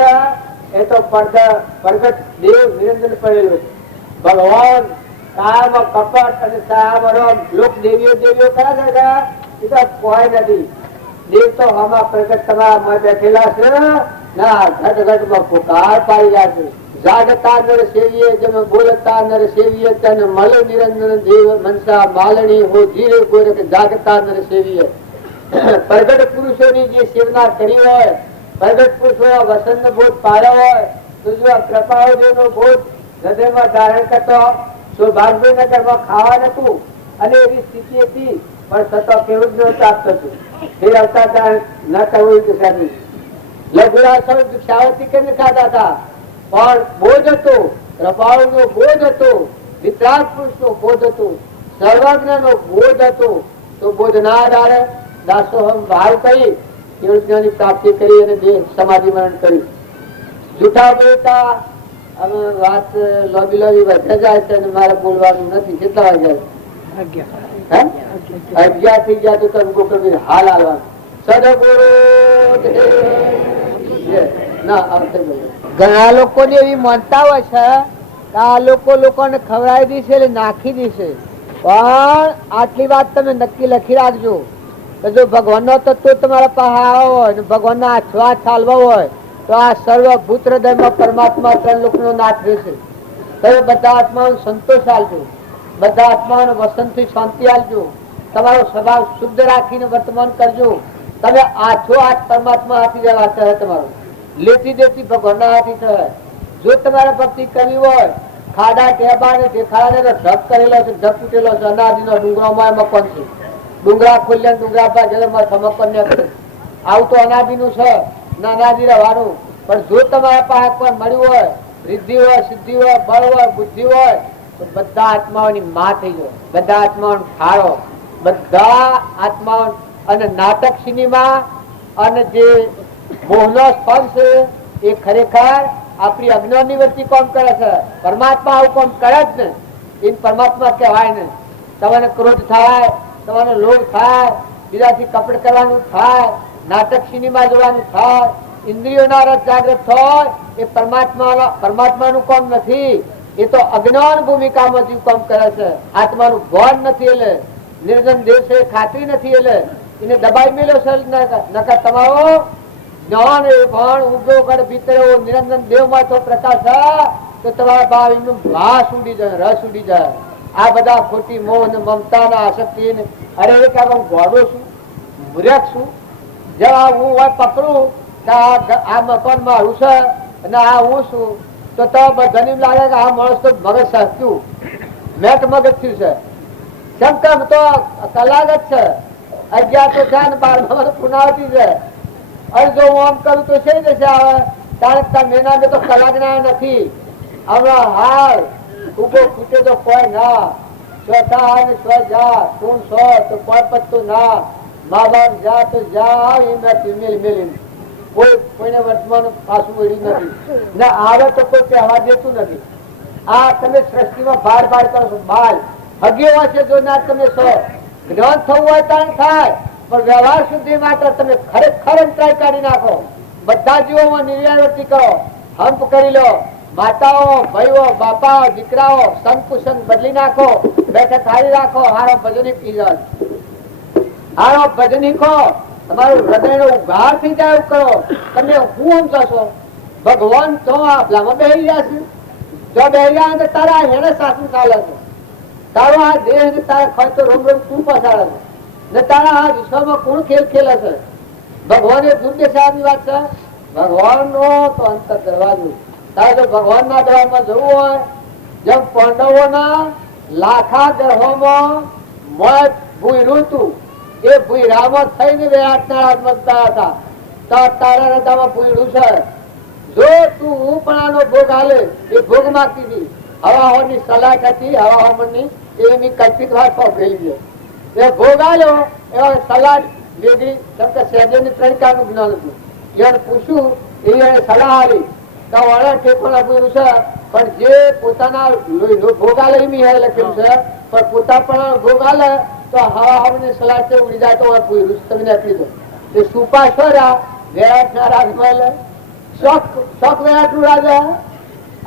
એ તો પ્રગટ દેવ નિરંજન પડેલો છે. ભગવાન કામ કપટ અને સામ લોક દેવીઓ કયા છે એ તો કોઈ નથી. દેવ તો આમાં પ્રગટ તમારા બેઠેલા છે ના ઘટ ઘટમાં પુકાર પાડી જશે. જાગતા નર સેવીએ જમ બોલતા નર સેવીએ તન મલ નિરંજન દેવ મનસા માલણી હો ધીરે ગોરખ જાગતા નર સેવીએ. પ્રગટ પુરુષોની જે સેવના કરી હોય, પ્રગટ પુરુષો વસંત બોધ પાડ્યો હોય તો જો કૃપાઓનો બોધ હૃદયમાં ધારણ કરતો સૌભાગ્યનગરમાં ખાવા નતું અને એવી સ્થિતિ હતી પણ છતાં કેવું જ પ્રાપ્ત હતું. એ અવતાર ન કરવું દિશાની લઘુરા સૌ ભિક્ષાવતી કરીને ખાતા હતા પણ બોધ હતો, કૃપાળુનો બોધ હતો, વિતરાગ પુરુષનો બોધ હતો, સર્વજ્ઞનો બોધ હતો. તો બોધ ના આધારે દાસોહમ ભાવ કરી કેવળ જ્ઞાની પ્રાપ્તિ કરી અને દેહ સમાધિ મરણ કર્યું. જૂઠા બોલતા અમે વાત લોબી વધે જાય છે અને મારે બોલવાનું નથી. કેટલા વાગ્યા? 11 થઈ ગયા તો તમે ગોકળ હાલ હાલવાનું ઘણા લોકો ને એવી માનતા હોય છે કે આ લોકોને ખવડાવી દીશે એટલે નાખી દીશે. પણ આટલી વાત તમે નક્કી લખી રાખજો કે જો ભગવાન નો તત્વ તમારા પાસે આવ્યો હોય ને ભગવાન ના શ્વાસ ચાલવા હોય તો આ સર્વભૂત હૃદયમાં પરમાત્મા ત્રણ લોક નો નાથ રહેશે. તમે બધા આત્માનો સંતોષ આલજો, બધા આત્માનો વસંત થી શાંતિ આલજો, તમારો સ્વભાવ શુદ્ધ રાખીને વર્તમાન કરજો. તમે આછો આઠ પરમાત્મા હાથી જવા છે, તમારો લેતી દેતી ભગવાન ના હાથી છે. જો તમારે ભક્તિ કરવી હોય, ખાડા ટેબા ને દેખાડા ને ઢગ કરેલો છે, ઢગ તૂટેલો છે, અનાદિ નો ડુંગરામાં મકાન છે, ડુંગરા ખોલ્યા ડુંગરા પર જલમાં થમકન ને કરે, આવું તો અનાદિ નું છે, અનાદિ રહેવાનું. પણ જો તમારા પાસે કોઈ મળ્યું હોય, રિદ્ધિ હોય, સિદ્ધિ હોય, બળ હોય, બુદ્ધિ હોય તો બધા આત્માઓની માં થઈ જાય, બધા આત્માઓ ઠારો, બધા આત્માઓ. અને નાટક સિનેમા અને જે મોહનો સ્પંદ છે એ ખરેખર આપણી અજ્ઞાન નિવૃત્તિ કામ કરે છે. પરમાત્મા આવું કામ કરે જ ને, એ પરમાત્મા કહેવાય ને. તમારે ક્રોધ થાય, તમારે લોભ થાય, બીજાથી કપડ કરવાનું થાય, નાટક સિનેમા જોવાનું થાય, ઇન્દ્રિયોના રસ જાગૃત થાય, એ પરમાત્માનું કામ નથી. એ તો અજ્ઞાન ભૂમિકામાં જીવ કામ કરે છે, આત્માનું ભાન નથી. એટલે નિરંજન દેવ છે ખાતરી નથી એટલે એને દબાઈ મેલ્યો છે નકર તમારો જ્ઞાન એ ભણ ઉભો કર ભીતરે નિરંજન દેવ માં તો પ્રકાશ છે તો તમારા ભાવ એમનું ભાસ ઉડી જાય, રસ ઉડી જાય. આ બધા ખોટી મોહ ને મમતા ના આસક્તિ ને અરે એક હું ગોડો છું, મૂર્ખ છું, જરા હું પકડું આ મકાન મારું છે અને આ હું છું તો બધાને એમ લાગે કે આ માણસ તો મગજ સાચું મેટ મગજ થયું છે. કેમ કેમ તો કલાક જ છે, 11 તો છે ને 12 પુનાવતી છે. અરે જો હું આમ કરું તો છે જશે આવે તારે મહિના તો કલાક ના નથી. હમણાં હાલ ઉભો ખૂટે તો કોઈ ના, સ્વતા ને સ્વ જા તું સો તો કોઈ પત્તું ના, મા બાપ જા તો જા એ મેલી મેલી કોઈ કોઈને વર્તમાન પાછું મળ્યું નથી ને આવે તો કોઈ કહેવા દેતું નથી. આ તમે સૃષ્ટિમાં બાર કરો છો બાલ હગેવા છે જો ના તમે સો જ્ઞાન થવું હોય તાણ થાય પણ વ્યવહાર સુધી માત્ર તમે ખરેખર અંતરાય કાઢી નાખો. બધા જીવોમાં નિર્વ્યાવૃત્તિ કરો, હંપ કરી લો. માતાઓ ભાઈઓ બાપા દીકરાઓ સંકુશન બદલી નાખો, બેઠક હારી રાખો, હારો ભજની પીઝન હારો ભજની ખો, તમારું હૃદય નો ઉઘાર થઈ જાય કરો. તમે હું સમજો ભગવાન તો આપલામાં બેહી રહ્યા છે, જો બેહી રહ્યા તો તારા હેને શાસન ચાલે છે. તારો આ દેહ ને તારા ખર્ચો રોમ રોમ તું પસાડે છે ને તારા આ વિશ્વમાં કોણ ખેલ ખેલે છે. ભગવાન એ દુર્દશા ની વાત છે. ભગવાન નો તો અંતર દરવાજો. તારે જો ભગવાન ના દરવાજામાં જવું હોય જેમ પાંડવો ના લાખા ગ્રહોમાં મોત ભૂયરું હતું એ ભૂયરામાં થઈને વિરાટના રાજમતા હતા તો તારા હૃદયમાં ભૂયરું છે. જો તું હું પણ આનો ભોગ હાલે એ ભોગ માંગતી હતી હવાહોની સલાહ હતી હવાહોની એની કલ્પિત વાત પકડેલી છે એ ભોગ આવ્યો એવા સલાહ વેગળી કેમ કે સહેજે ની ત્રણ જ્ઞાન હતું. એને પૂછ્યું એને સલાહ આવી તો વાળા ઠેકોણ આપ્યું છે પણ જે પોતાના ભોગ આલે એમ લખ્યું છે પણ પોતા પણ ભોગ આલે તો હવાની સલાહ છે ઉડી જાય તો પૂછ્યું તમે નીકળી દો. એ સુપા છોરા વિરાટ ના રાજમહેલ શોખ વિરાટ નું રાજા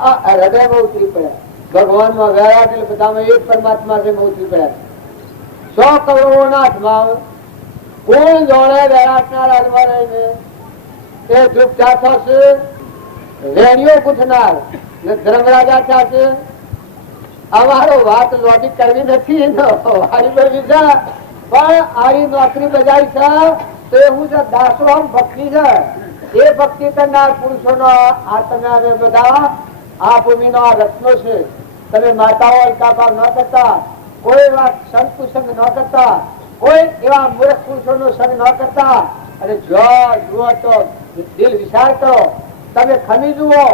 આ હૃદયમાં ઉતરી પડ્યા. ભગવાન માં વિરાટ એટલે બધામાં એક પરમાત્મા છે ઉતરી પડ્યા. 100 કરોડો ના હાથમાં કોણ જોડે વિરાટ ના રાજમાં રહીને એ ચૂપચાપ થશે. રેડિયો પૂછનાર ને ધર્મરાજા થશે. અમારો વાત લોજિક કરવી નથી પણ આવી નોકરી બજાવી છે તો એ હું છે દાસોહમ ભક્તિ છે. એ ભક્તિ કરનાર પુરુષો નો આ તમે બધા આ ભૂમિ નો આ રત્નો છે. તમે માતાઓ અલકાભાવ ન કરતા, કોઈ એવા સંકુસંગ ન કરતા, કોઈ એવા મૂર્ખ પુરુષો નો સંગ ન કરતા અને જો જુઓ તો દિલ વિચાર કરો. તમે ખમી જુઓ,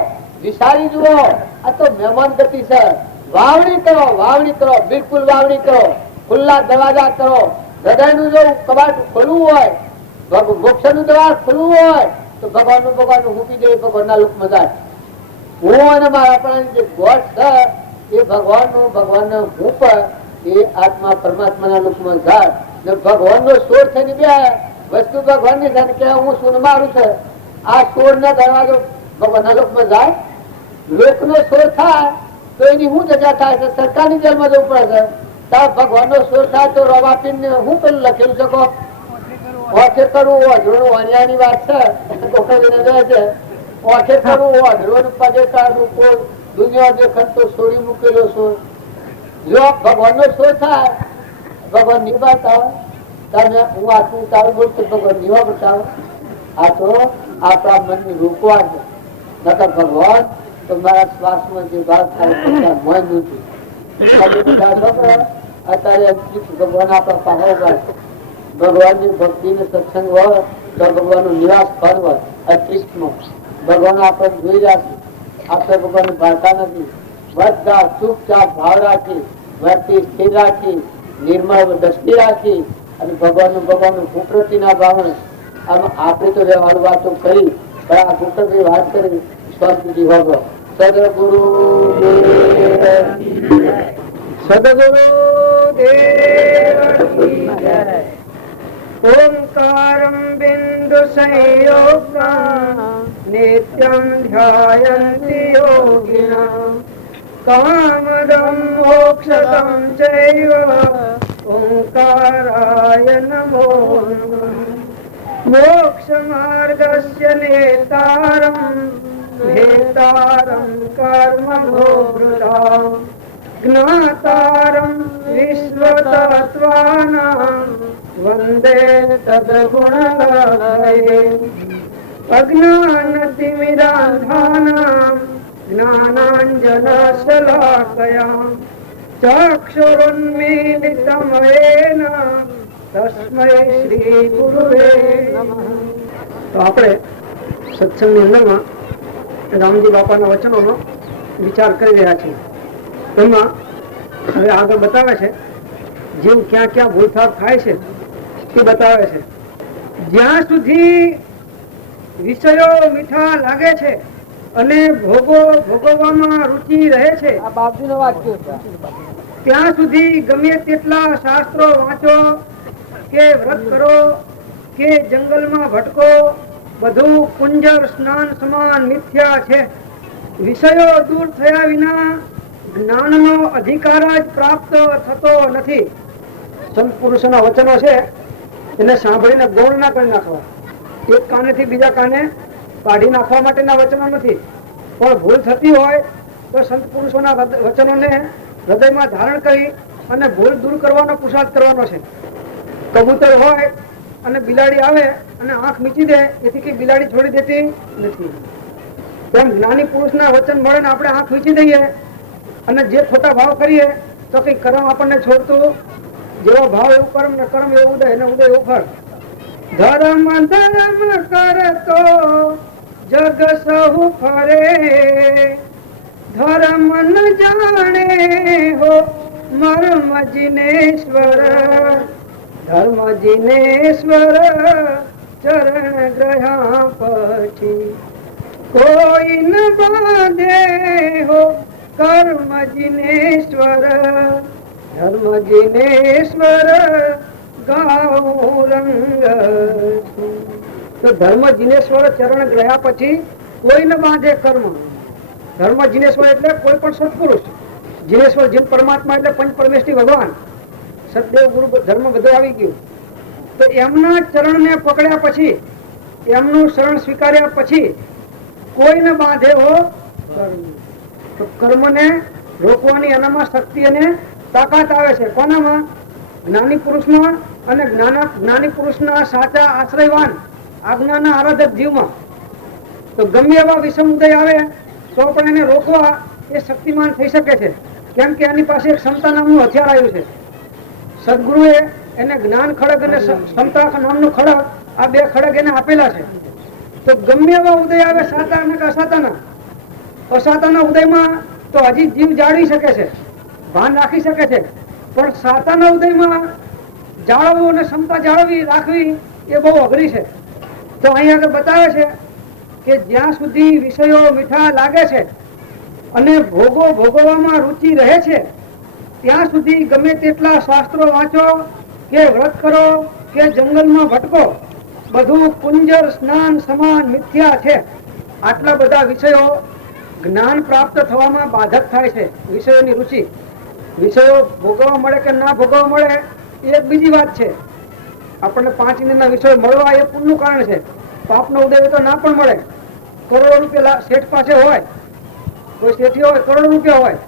વિચારી જુઓ. આ તો મહેમાન ગતિ છે. વાવણી કરો બિલકુલ વાવણી કરો. ખુલ્લા દરવાજા કરો. હૃદય નું જો કબાટ ખુલવું હોય, મોક્ષ નું દ્વાર ખુલવું હોય તો ભગવાન નું મૂકી દે. ભગવાન ના લોકમાં જાય. હું અને મારા પણ જે ગોઠ છે એ ભગવાન નો હૂપ એ આત્મા પરમાત્મા ના લોકમાં જાય. ભગવાન નો સોર થઈને બે વસ્તુ ભગવાન ની છે કે હું સુન મારું છે. આ સોર ના દરવાજો ભગવાન ના લોકમાં જાય. લોક નો સોર થાય તો એની શું જગા થાય છે? સરકારની જેલમાં જવું પડે છે. ભગવાન નો સોર થાય તો રવાપીન હું પેલું લખેલું છે ઓછે કરવું અધરું અન્યાની વાત છે. ઓછે કરવું અધરું પગે કાઢવું કોઈ દુનિયા દેખન તો છોડી મૂકેલો સોર. જો ભગવાન નો સોર થાય ભગવાન ની વાત આવે તમે હું આટલું તારું બોલતો ભગવાન નિવા બતાવો. આ તો આપણા મનને રોકવા છે. નકર ભગવાન તો મારા શ્વાસમાં જે ભાગ થાય મોન નથી. અત્યારે ભગવાન આપણા પાહો હોય. ભગવાન ની ભક્તિ ને સત્સંગ હોય તો ભગવાન નું નિવાસ સ્થળ હોય. અતિષ્ઠમાં ભગવાન આપણે જોઈ રહ્યા છે. આપણે ભગવાન ભાળતા નથી. બધા ચૂપચાપ ભાવ રાખી, વર્તી સ્થિર રાખી, નિર્મળ દ્રષ્ટિ રાખી અને ભગવાન નું કુપ્રતિ ના ભાવને આમાં આપણે તો વ્યવહાર વાતો કરી પણ આ કુપ્રતિ વાત કરી સ્વામી હોગો. સદગુરુ ઓંકારમ બિંદુ સંયોગમ નિત્યમ ધ્યાયન્તિ યોગિનઃ કામદમ મોક્ષદમ ચૈવ ओंकाराय नमो नमः। मोक्षमार्गस्य नेतारं भेतारं कर्मभोगृतां ज्ञातारं विश्वतत्त्वानां वन्दे तद्गुणगणये। अज्ञानतिमिरान्धानां ज्ञानाञ्जनशलाकया चक्षुरुन्मीलितं येन तस्मै श्री गुरुवे नमः। तो આપણે સત્સંગની અંદરમાં રામજી બાપાના વચનોનો વિચાર કરી રહ્યા છીએ. એમાં હવે આગળ બતાવે છે જેમ ક્યાં ક્યાં ભૂલથાપ થાય છે તે બતાવે છે. જ્યાં સુધી વિષયો મીઠા લાગે છે અને ભોગવવામાં રુચિ રહે છે આ બાપજીનો વાક્ય છે. ત્યાં સુધી ગમે તેટલા શાસ્ત્રો વાંચો કે વ્રત કરો કે જંગલમાં ભટકો બધું કુંજર સ્નાન સમાન મિથ્યા છે. વિષયો દૂર થયા વિના જ્ઞાનનો અધિકાર જ પ્રાપ્ત થતો નથી. સંત પુરુષોના વચનો છે એને સાંભળીને ગૌણ ના કરી નાખવા. એક કાનેથી બીજા કાને કાઢી નાખવા માટેના વચનો નથી, પણ ભૂલ થતી હોય તો સંત પુરુષોના વચનોને હૃદયમાં ધારણ કરી અને ભૂલ દૂર કરવાનો પુરુષાર્થ કરવાનો છે. કબૂતર હોય અને બિલાડી આવે અને આંખ મીચી દે એથી કે બિલાડી છોડી દેતી નથી. તેમ જ્ઞાની પુરુષના વચન મળે ને આપણે આંખ મીચી દઈએ અને જે ખોટા ભાવ કરીએ તો કઈ કર્મ આપણને છોડતું, જેવો ભાવ એવું કર્મ ને કર્મ એવું ઉદય અને ઉદય એવું ફળ. ધર્મ ધર્મ કરતો જગ સહુ ફરે, ધર્મ ન જાણે હો મર્મ જીનેશ્વર, ધર્મ જીનેશ્વર ચરણ ગ્રહ્યા પછી કોઈ ન બાંધે હો કર્મ જીનેશ્વર, ધર્મ જીનેશ્વર ગાઉ રંગ. તો ધર્મ જીનેશ્વર ચરણ ગયા પછી કોઈ ન બાંધે કર્મ. ધર્મ જીનેશ્વર એટલે કોઈ પણ સત્પુરુષ. જીનેશ્વર જીન પરમાત્મા એટલે પંચ પરમેશ્વરી ભગવાન, સદદેવ ગુરુ ધર્મ બધું આવી ગયું. તો એમના ચરણને પકડ્યા પછી, એમનું શરણ સ્વીકાર્યા પછી કોઈ ન બાંધે હો કર્મ. તો કર્મને રોકવાની એનામાં શક્તિ અને તાકાત આવે છે. કોનામાં? જ્ઞાની પુરુષમાં અને જ્ઞાની પુરુષના સાચા આશ્રયવાન આજ્ઞાના આરાધક જીવમાં. તો ગમે એવા વિષમ ઉદય આવે તો પણ એને રોકવા એ શક્તિમાન થઈ શકે છે. કેમ કે એની પાસે એક ક્ષમતા નામનું હથિયાર આવ્યું છે. સદગુરુએ એને જ્ઞાન ખડગ અને ક્ષમતા નામનું ખડગ, આ બે ખડગ એને આપેલા છે. તો ગમે એવા ઉદય આવે સાતા અને અસાતાના, અસાતાના ઉદયમાં તો હજી જીવ જાળવી શકે છે, ભાન રાખી શકે છે, પણ સાતાના ઉદયમાં જાળવવું અને ક્ષમતા જાળવી રાખવી એ બહુ અઘરી છે. તો અહીં આગળ બતાવે છે કે જ્યાં સુધી વિષયો મીઠા લાગે છે અને ભોગવવામાં રુચિ રહે છે ત્યાં સુધી ગમે તેટલા શાસ્ત્રો વાંચો કે વ્રત કરો કે જંગલમાં ભટકો બધું કુંજર સ્નાન સમાન મિથ્યા છે. આટલા બધા વિષયો જ્ઞાન પ્રાપ્ત થવામાં બાધક થાય છે. વિષયોની રુચિ, વિષયો ભોગવવા મળે કે ના ભોગવવા મળે એ એક બીજી વાત છે. આપણને 5 ઇન્દ્રિયના વિષયો મળવા એ પુણ્યનું કારણ છે. પાપનો ઉદય તો ના પણ મળે. કરોડો રૂપિયા શેઠ પાસે હોય, કોઈ શેઠી હોય, કરોડો રૂપિયા હોય,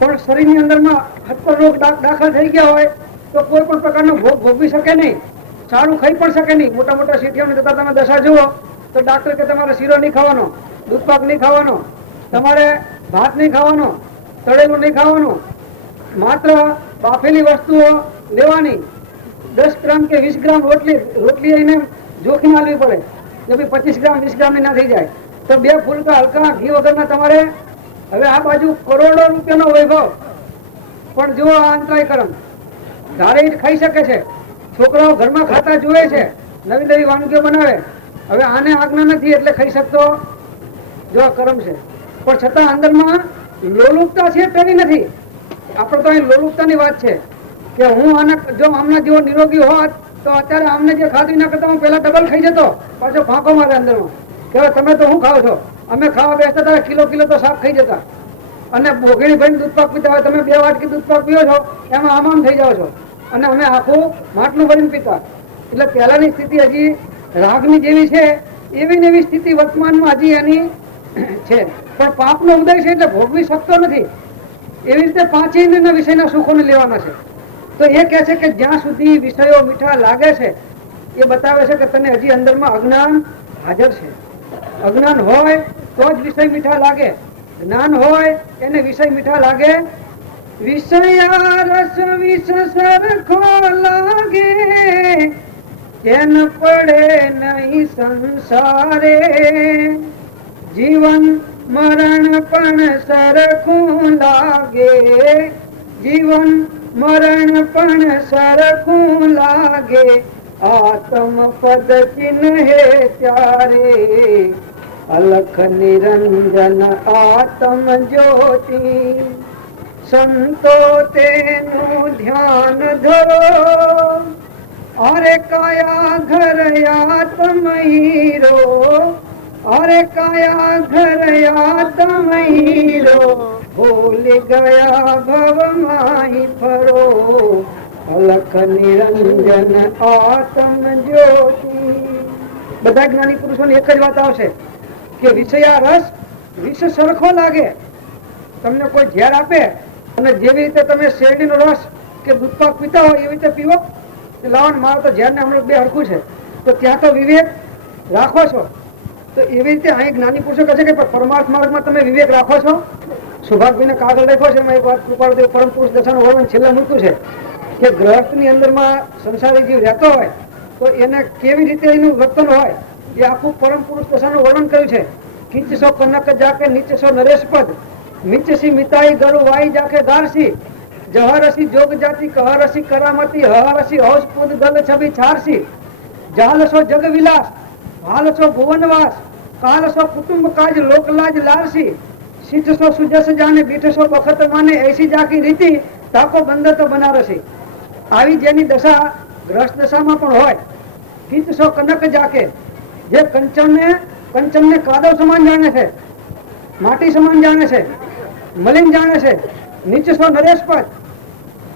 પણ શરીરની અંદરમાં હત્તર રોગ દાખલ થઈ ગયા હોય તો કોઈ પણ પ્રકારનો ભોગ ભોગવી શકે નહીં, સારું ખાઈ પણ શકે નહીં. મોટા મોટા શેઠીઓને જતા તમે દશા જુઓ તો ડાક્ટર કે તમારે શીરો નહીં ખાવાનો, દૂધ પાક નહીં ખાવાનો, તમારે ભાત નહીં ખાવાનો, તળેલું નહીં ખાવાનું, માત્ર બાફેલી વસ્તુઓ લેવાની. 10 ગ્રામ કે 20 ગ્રામ રોટલી એને જોખીને આલવી પડે. જો ભાઈ 25 ગ્રામ 20 ગ્રામ ના થઈ જાય તો 2 ફૂલકા હલકા ઘી વગરના તમારે. હવે આ બાજુ કરોડો રૂપિયાનો વૈભવ, પણ જુઓ આ અંતરાય કર્મ. ધારે ખાઈ શકે છે, છોકરાઓ ઘરમાં ખાતા જોવે છે, નવી નવી વાનગીઓ બનાવે. હવે આને આજ્ઞા નથી એટલે ખાઈ શકતો, જો આ કર્મ છે. પણ છતાં અંદરમાં લોલુપતા છે તેની નથી. આપણે તો અહીં લોલુપતાની વાત છે કે હું આના જો આમના જેવો નિરોગી હોત તો અત્યારે આમને જે ખાધું ના કરતા હું પેલા ડબલ ખાઈ જતો, પાછો ફાંકો મારે અંદરમાં કે તમે તો શું ખાવ છો, અમે ખાવા બેસતા હતા કિલો તો શાક ખાઈ જતા. અને બોઘડી ભરીને દૂધ પાક પીતા હોય, તમે 2 વાટકી દૂધ પાક પીવો છો એમાં આમ થઈ જાઓ છો, અને અમે આખું માટલું ભરીને પીતા. એટલે પહેલાની સ્થિતિ હજી રાગની જેવી છે એવી ને એવી સ્થિતિ વર્તમાનમાં હજી એની છે, પણ પાપનો ઉદય છે એટલે ભોગવી શકતો નથી. એવી રીતે 5 ઇન્દ્રિયના વિષયના સુખોને લેવાના છે. તો એ કહે છે કે જ્યાં સુધી વિષયો મીઠા લાગે છે એ બતાવે છે કે તને હજી અંદરમાં અજ્ઞાન હાજર છે. અજ્ઞાન હોય તો જ વિષય મીઠા લાગે, જ્ઞાન હોય એને વિષય મીઠા લાગે. વિષયા રસ વિષ સરખો લાગે, જેન પડે નહીં સંસારે, જીવન મરણ પણ સરખું લાગે, જીવન મરણ પણ સરખું લાગે, આત્મ પદ ચિન્હે ત્યારે, અલખ નિરંજન આત્મ જ્યોતિ, સંતો તેનું ધ્યાન ધરો, અરે કાયા ઘર આત્મ હીરો, અરે કાયા ઘર આત્મ હીરો, ભૂલ ગયા ભવ માહી ફરો, અલખ નિરંજન આત્મ જ્યોતિ. બધા જ્ઞાની પુરુષોની એક જ વાત આવશે કે વિષયા રસ વિષ સરખો લાગે. તમને કોઈ ઝેર આપે અને જેવી રીતે તમે શેરડીનો રસ કે દૂધ પાક પીતા હોય એવી રીતે પીવો, લાવણ મારો તો ઝેર ને હમણાં 2 હરખું છે, તો ત્યાં તો વિવેક રાખો છો. તો એવી રીતે અહીં જ્ઞાની પુરુષો કહે છે કે પરમાર્થ માર્ગમાં તમે વિવેક રાખો છો. સુભાગભાઈને કાગળ લખ્યો છે, એમાં એક વાત કૃપાળદેવ પરમ પુરુષ દશાનું વર્ણન છેલ્લે મૂક્યું છે કે ગ્રહસ્થની અંદરમાં સંસારી જીવ રહેતો હોય તો એને કેવી રીતે એનું વર્તન હોય એ આખું પરમ પુરુષ દશાનું વર્ણન કર્યું છે. કિંચસો કનક જાકે નીચસો નરેશ પદ, મિચસી મિતાઈ ગરુ વાઈ જાકે ગારસી, જહરસી જોગ જાતિ કહરસી કરામતી, હરસી હૌસ પુદ ગલ છબી છારસી, જાલસો જગ વિલાસ, હાલસો ભુવનવાસ, કાલસો કુટુંબ કાજ લોકલાજ લારસી, સિદ્ધસો સુજસ જાને બીઠસો વખત માને, એસી જાકી રીતિ તાકો બંધ તો બનારસી. આવી જેની દશા ગ્રસ્ત દશામાં પણ હોય, કિંચસો કનક જાકે, જે કંચનને કાદવ સમાન જાણે છે, માટી સમાન જાણે છે, મલિન જાણે છે, નીચસો નરેશપદ,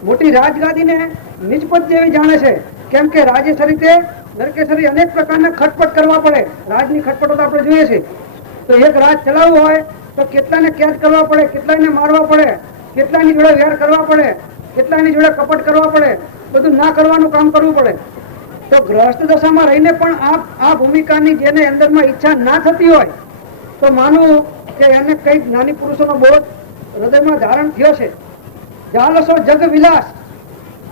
મોટી રાજગાદીને નીચપદ જેવી જાણે છે. કેમ કે રાજેશ રીતે નરકેસરી અનેક પ્રકારના ખટપટ કરવા પડે. રાજની ખટપટો તો આપણે જોઈએ છે. તો એક રાજ ચલાવવું હોય તો કેટલાને કેદ કરવા પડે, કેટલાને મારવા પડે, કેટલાની જોડે વેર કરવા પડે, કેટલાની જોડે કપટ કરવા પડે, બધું ના કરવાનું કામ કરવું પડે. તો ગ્રસ્ત દશામાં રહીને પણ આ ભૂમિકાની જેને અંદરમાં ઈચ્છા ના થતી હોય તો માનવું કે એને કઈક જ્ઞાની પુરુષોનો બોધ હૃદયમાં ધારણ થયો છે. જાલસો જગ વિલાસ,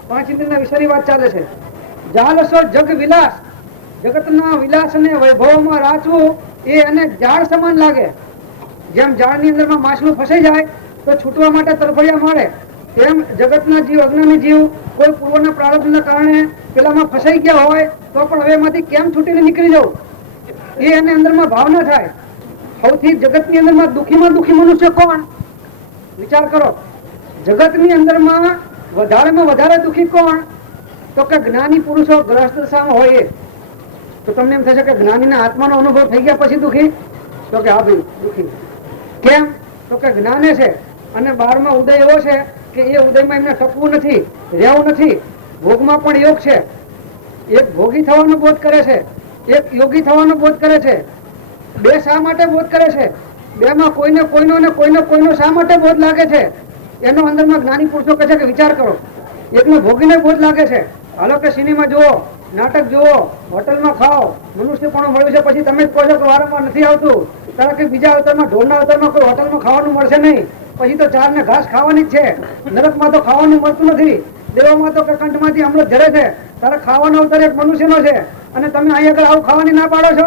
5 ઇન્દ્રિયના વિષયની વાત ચાલે છે. જાલસો જગ વિલાસ, જગતના વિલાસ અને વૈભવમાં રાચવું એ એને ઝાડ સમાન લાગે. જેમ ઝાડની અંદરમાં માછલું ફસાઈ જાય તો છૂટવા માટે તરફડિયા મારે, તેમ જગતના જીવ અજ્ઞાની જીવ કોઈ પૂર્વના પ્રારબ્ધના કારણે પેલામાં ફસાઈ ગયા હોય તો પણ હવે એમાંથી કેમ છૂટીને નીકળી જવું એ એને અંદરમાં ભાવના થાય. સૌથી જગતની અંદરમાં દુઃખીમાં દુઃખી મનુષ્ય કોણ? વિચાર કરો. જગતની અંદરમાં વધારેમાં વધારે દુઃખી કોણ? તો કે જ્ઞાની પુરુષો ગ્રસ્ત દશામાં હોય એ. તો તમને એમ થશે કે જ્ઞાનીના આત્માનો અનુભવ થઈ ગયા પછી દુઃખી? તો કે હા ભાઈ દુઃખી. કેમ? તો કે જ્ઞાને છે અને 12માં ઉદય એવો છે કે એ ઉદયમાં એમને ટકવું નથી, રહેવું નથી. ભોગમાં પણ યોગ છે. એક ભોગી થવાનો બોધ કરે છે, એક યોગી થવાનો બોધ કરે છે. 2 શા માટે બોધ કરે છે? 2માં કોઈને કોઈનો અને કોઈને કોઈનો શા માટે બોધ લાગે છે? એનો અંદરમાં જ્ઞાની પુરુષો કહે છે કે વિચાર કરો. એકને ભોગીને બોધ લાગે છે, હાલો કે સિનેમા જુઓ, નાટક જુઓ, હોટલમાં ખાઓ, મનુષ્ય પણ મળ્યું છે પછી તમે જ કહો છો કે વારંવાર નથી આવતું. કારણ કે બીજા અવતારમાં, ઢોરના અવતારમાં કોઈ હોટલમાં ખાવાનું મળશે નહીં, પછી તો 4 ને ઘાસ ખાવાની જ છે. નરકમાં તો ખાવાનું મળતું નથી, દેવોમાં તો કંઠમાંથી અમૃત ઝરે છે. તારે ખાવાનો અવતાર એક મનુષ્યનો છે અને તમે અહીંયા આગળ આવું ખાવાની ના પાડો છો.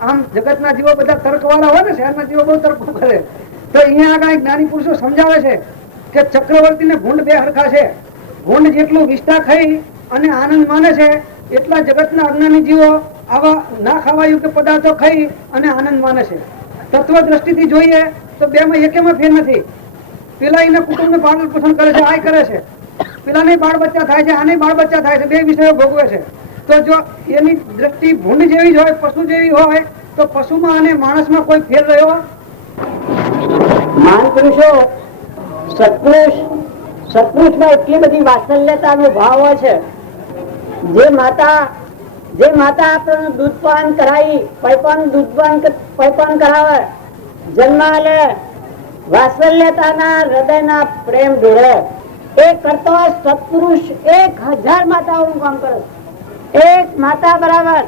આમ જગતના જીવો બધા તર્કવાળા હોય ને, શહેરના જીવો બહુ તર્કો કરે. તો અહીંયા આગળ જ્ઞાની પુરુષો સમજાવે છે કે ચક્રવર્તી ને ભૂંડ 2 હરખા છે. ભૂંડ જેટલું વિષ્ટા ખાઈ અને આનંદ માને છે એટલા જગતના અજ્ઞાની જીવો આવા ના ખાવા યોગ્ય પદાર્થો ખાઈ અને આનંદ માને છે. તત્વ દ્રષ્ટિથી જોઈએ તો 2માં એકેમાં ફેર નથી. પેલા એના કુટુંબને પાલન પોષણ કરે છે, આ કરે છે. પેલાને બાળ બચ્ચા થાય છે, આને બાળ બચ્ચા થાય છે, 2 વિષયો ભોગવે છે. તો જો એની દ્રષ્ટિ ભૂંડ જેવી જ હોય, પશુ જેવી હોય, તો પશુમાં અને માણસમાં કોઈ ફેર રહ્યો? મહાન પુરુષો સત્પુરુષમાં એટલી બધી વાત્સલ્યતાનો ભાવ હોય છે. જે માતા આપણને દૂધપાન કરાવી, પૈપાન કરાવે, જન્મ લે, વાત્સલ્યતાના હૃદયના પ્રેમ જોડે, એ કરતો સત્પુરુષ 1000 માતાઓનું કામ કરે. એક માતા બરાબર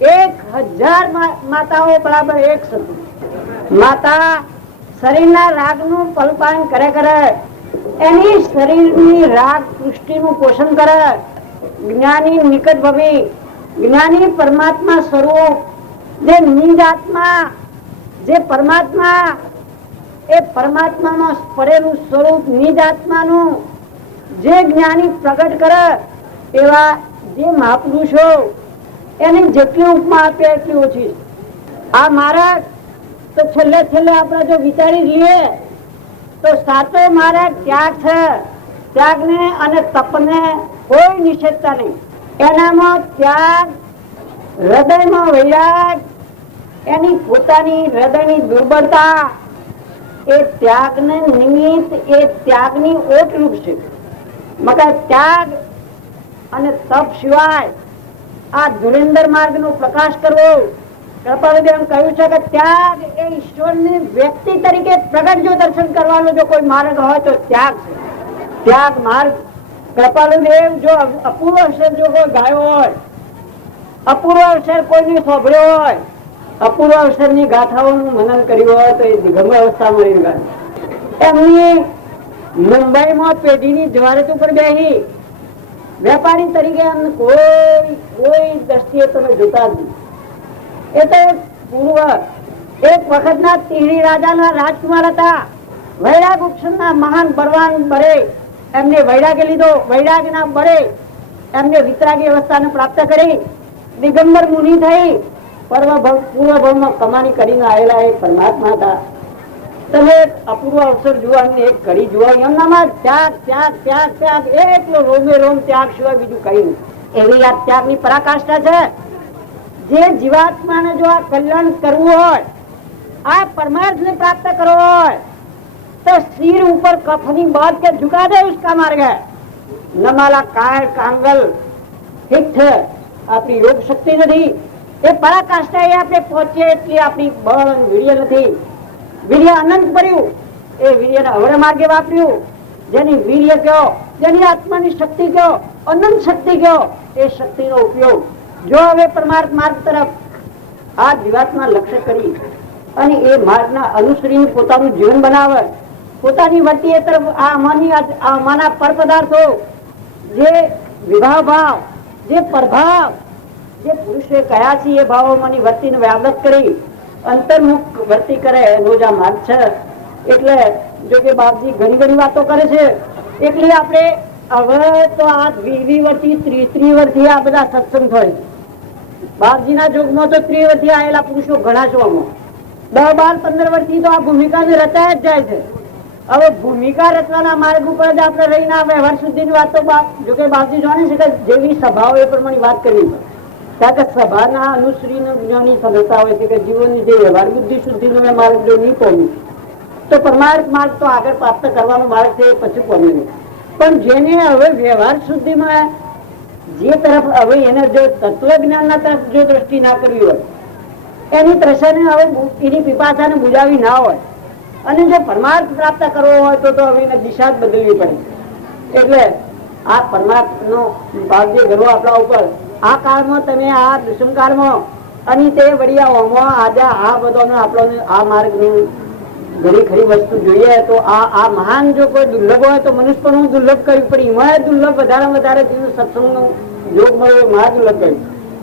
1000 માતાઓ બરાબર એક સત્પુરુષ. માતા શરીરના રાગનું પલપાન કરે, એની શરીરની રાગ સૃષ્ટિનું પોષણ કરે. જ્ઞાની નિકટ ભવી, જ્ઞાની પરમાત્મા સ્વરૂપ, જે નિજ આત્મા, જે પરમાત્મા, એ પરમાત્મામાં પડેલું સ્વરૂપ નિજ આત્માનું જે જ્ઞાની પ્રગટ કરે, એવા જે મહાપુરુષો, એની જેટલી ઉપમા આપે એટલી ઓછી. આ મારા તો છેલ્લે આપણે જો વિચારી લઈએ તો સાચો માર્ગ ત્યાગ છે. ત્યાગને અને તપને કોઈ નિષેધતા નહીં. એનામાં ત્યાગ, હૃદયમાં વૈરાગ, એની પોતાની હૃદયની દુર્બળતા, એ ત્યાગને નિમિત્ત, એ ત્યાગની ઓટરૂપ છે. મગર ત્યાગ અને તપ સિવાય આ ધુરેન્દ્ર માર્ગનો પ્રકાશ કરવો, કૃપાલદેવ કહ્યું છે કે ત્યાગ એ ઈશ્વરની વ્યક્તિ તરીકે પ્રગટ જો દર્શન કરવાનો જો કોઈ માર્ગ હોય તો ત્યાગ છે. ત્યાગ માર્ગ કૃપાલદેવ જો અપૂર્વ અક્ષર જો કોઈ ગાયો હોય, અપૂર્વ અક્ષર કોઈને સાંભળ્યો હોય, અપૂર્વ અક્ષરની ગાથાઓનું મનન કર્યું હોય તો એ દિગંબર અવસ્થામાં રહી ગયા. એમની મુંબઈમાં પેઢીની દ્વારક ઉપર બેસી વેપારી તરીકે એમને કોઈ દ્રષ્ટિએ તમે જોતા જ નહીં. એ તો પૂર્વ એક વખતના તિહરી રાજાના રાજકુમાર હતા. વૈરાગ ઉપસનના મહાન બળવાન બળે એમને વૈરાગ્ય લીધો. વૈરાગના બળે એમને વિતરાગી અવસ્થાને પ્રાપ્ત કરી, દિગંબર મુનિ થઈ. પૂર્વ ભવમાં કમાણી કરીને આવેલા એક પરમાત્મા હતા. તમે અપૂર્વ અવસર જોવાની એક ઘડી જોવા, એમનામાં ત્યાગ ત્યાગ ત્યાગ ત્યાગ, એટલો રોમે રોમ ત્યાગ સિવાય બીજું કઈ નહીં. એવી આ ત્યાગની પરાકાષ્ઠા છે. જે જીવાત્માને જો આ કલ્યાણ કરવું હોય, આ પરમાર્થને પ્રાપ્ત કરવો હોય, તો સિર ઉપર કફની બાદ કે ઝુકા દે उसका मार्ग है. નમાલા કાળ કાંગલ હિત આપણી યોગ શક્તિ નથી. એ પરાકાષ્ઠા એ આપણે પહોંચીએ એટલી આપણી બળ અને વીર્ય નથી. વીર્ય અનંત ભર્યું, એ વીર્યને અવળ માર્ગે વાપર્યું. જેની વીર્ય કયો, જેની આત્માની શક્તિ કયો, અનંત શક્તિ કયો, એ શક્તિનો ઉપયોગ જો હવે પરમાર્થ માર્ગ તરફ આ જીવાત્મા લક્ષ્ય કરી અને એ માર્ગના અનુસરીને પોતાનું જીવન બનાવે, પોતાની વર્તી તરફ આમાંના પર પદાર્થો, જે વિભાવ ભાવ, જે પ્રભાવ, જે પુરુષે કયા છે એ ભાવોમાંની વર્તીને વ્યાવૃત કરી અંતર્મુખ વર્તી કરે એનો જ આ માર્ગ છે. એટલે જો કે બાપજી ઘણી વાતો કરે છે, એટલે આપણે હવે તો આ 20 વર્ષથી 30 વર્ષથી આ બધા સત્સંગ થાય. બાપજીના જોગમાં તો 30 વર્ષથી આવેલા પુરુષો ઘણા છો. 10, 12, 15 વર્ષથી તો આ ભૂમિકાને રચાય જ જાય છે. હવે ભૂમિકા રચવાના માર્ગ ઉપર જ આપણે રહીને આ વ્યવહાર સુધીની વાતો જો કે બાપજી જાણે છે કે જેવી સભાઓ એ પ્રમાણે વાત કરવી પડે. કારણ કે સભાના અનુશ્રીને જ્ઞાની સમજતા હોય છે કે જીવનની જે વ્યવહાર બુદ્ધિ શુદ્ધિનો માર્ગ જો નહીં પહોંચ્યું તો પરમાર્થ માર્ગ તો આગળ પ્રાપ્ત કરવાનો માર્ગ છે એ પછી પહોંચે નહીં. પણ જેને હવે વ્યવહાર શુદ્ધિમાં જે તરફ હવે એને જો તત્વજ્ઞાનના તરફ જો દ્રષ્ટિ ના કરવી હોય, એની ત્રસાને હવે એની પીપાસાને બુજાવી ના હોય અને જો પરમાર્થ પ્રાપ્ત કરવો હોય તો હવે એને દિશા જ બદલવી પડે. એટલે આ પરમાર્થનો ભાગ્ય ગર્વ આપણા ઉપર આ કાળમાં તમે આ દુષ્મકાળમાં અને તે વડિયાઓમાં આજે આ બધોને આપણને આ માર્ગની ઘણી ખરી વસ્તુ જોઈએ તો આ મહાન જો કોઈ દુર્લભ હોય તો મનુષ્ય પણ દુર્લભ કર્યું, પણ એમાં દુર્લભ વધારે જેનું સત્સંગનો યોગ મળ્યો મહા દુર્લભ કર્યું.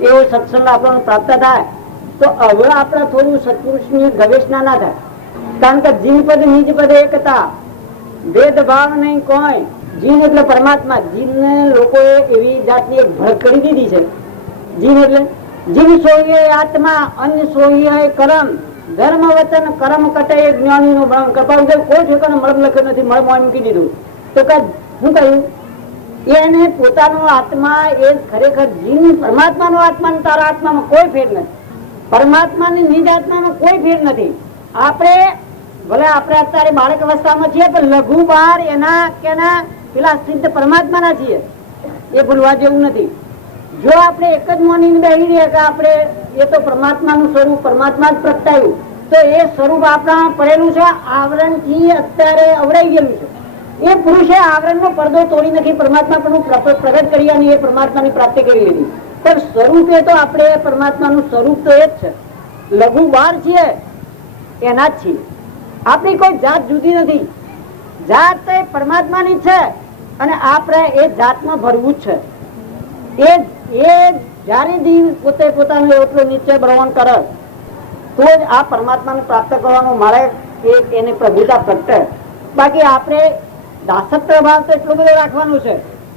એવો સત્સંગ આપણને પ્રાપ્ત થાય તો હવે આપણે થોડું સત્પુરુષની ગવેષણા ના થાય. કારણ કે જીન પદ નિજ પદ એક હતા, ભેદભાવ નહીં કોઈ. જીન એટલે પરમાત્મા. જીનને લોકોએ એવી જાતની એક ભળ કરી દીધી છે. જીન એટલે જીન સોઈએ આત્મા, અન્ય સોઈએ કર્મ, ધર્મ વચન કર્મ કટે એ જ્ઞાનીનો ભ્રમ. કપાલદેવ કોઈ ઠેકાણે મળમ લખ્યો નથી, મળમાં મૂકી દીધું. તો શું કહ્યું? એને પોતાનો આત્મા એ ખરેખર જીન પરમાત્માનો આત્મા તારા આત્મામાં કોઈ ફેર નથી. પરમાત્માની નિજ આત્મામાં કોઈ ફેર નથી. આપણે ભલે આપણે અત્યારે બાળક અવસ્થામાં છીએ પણ લઘુ બાર એના કેના પેલા સિદ્ધ પરમાત્માના છીએ, એ ભૂલવા જેવું નથી. જો આપણે એક જ માનીને બેસી રહીએ કે આપણે એ તો પરમાત્માનું સ્વરૂપ, પરમાત્મા જ પ્રગટાયું, તો એ સ્વરૂપ આપણા પડેલું છે, આવરણથી અત્યારે અવરાઈ ગયેલું છે. એ પુરુષે આવરણનો પડદો તોડી નાખી પરમાત્મા પણ પ્રગટ કરી અને એ પરમાત્માની પ્રાપ્તિ કરી લીધી. પણ સ્વરૂપે તો આપણે પરમાત્માનું સ્વરૂપ તો એ જ છે, લઘુ બાર છીએ એના જ છીએ. આપણી કોઈ જાત જુદી નથી, જાત તો એ પરમાત્માની જ છે અને આપણે એ જાતમાં ભરવું જ છે. એ જયારે જીવ પોતે પોતાનો એટલો નિશ્ચય ભ્રમણ કરે તો જ આ પરમાત્માને પ્રાપ્ત કરવાનો મારે એની પ્રભુતા પ્રગટે. બાકી આપણે દાસત્વ ભાવ તો એટલો બધો રાખવાનો છે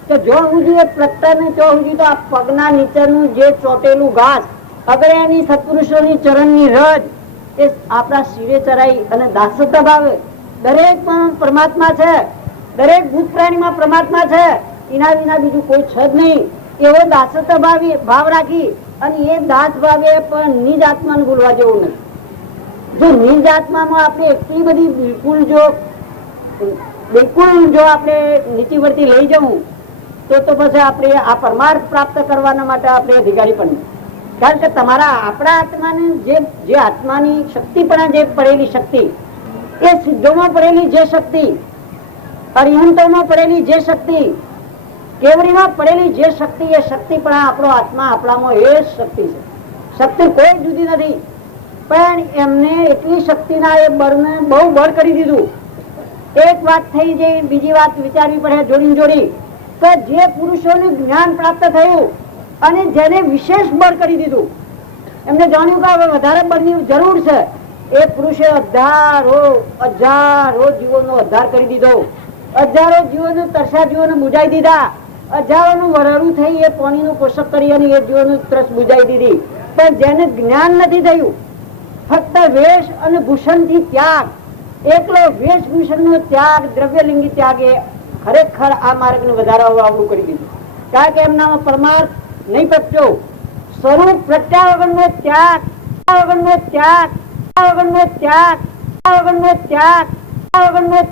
કે જો સુધી એ પ્રગટે ને તો સુધી તો આ પગના નીચેનું જે ચોટેલું ઘાસ અગર એની સત્પુરુષોની ચરણની રજ એ આપણા શિરે ચરાઈ અને દાસત્વ ભાવે દરેક પણ પરમાત્મા છે, દરેક ભૂત પ્રાણીમાં પરમાત્મા છે, એના વિના બીજું કોઈ છે જ નહીં. એવો દાસત્વ ભાવ રાખી અને એ દાસ ભાવે પણ નિજ આત્માને ભૂલવા જેવું નથી. જો નિજ આત્મામાં આપણે એટલી બધી બિલકુલ જો આપણે નીચી વર્તી લઈ જવું તો પછી આપણે આ પરમાર્થ પ્રાપ્ત કરવાના માટે આપણે અધિકારી પણ નહીં. કારણ કે તમારા આપણા આત્માને જે આત્માની શક્તિપણા જે પડેલી શક્તિ, એ સિદ્ધોમાં પડેલી જે શક્તિ, અરિહંતોમાં પડેલી જે શક્તિ, કેવડીમાં પડેલી જે શક્તિ, એ શક્તિ પણ આપણો આત્મા આપણામાં એ જ શક્તિ છે. શક્તિ કોઈ જુદી નથી, પણ એમને એટલી શક્તિના એ બળને બહુ બળ કરી દીધું. એક વાત થઈ જાય, બીજી વાત વિચારવી પડે જોડી જોડી, કે જે પુરુષોને જ્ઞાન પ્રાપ્ત થયું અને જેને વિશેષ બળ કરી દીધું, એમને જાણ્યું કે હવે વધારે બળની જરૂર છે, એ પુરુષે હજારો જીવોનો ઉદ્ધાર કરી દીધો, હજારો જીવોને તરસ્યા જીવોને બુજાઈ દીધા, હજારોનું વરડું થઈ એ પાણીનું પોષક કરી અને એ જીવોનું તરસ બુજાઈ દીધી. પણ જેને જ્ઞાન નથી થયું, ફક્ત વેશ અને ભૂષણથી ત્યાગ, એકલો વેશભૂષણનો ત્યાગ, દ્રવ્યલિંગી ત્યાગ, એ ખરેખર આ માર્ગને વધારે આવડું કરી દીધું. કારણ કે એમનામાં પરમાર્થ નહીં પ્રગટ્યો. સ્વરૂપ પ્રગટ્યા વગરનો ત્યાગ, વગરનો ત્યાગ, વગરનો ત્યાગ, વગરનો ત્યાગ, વગરનો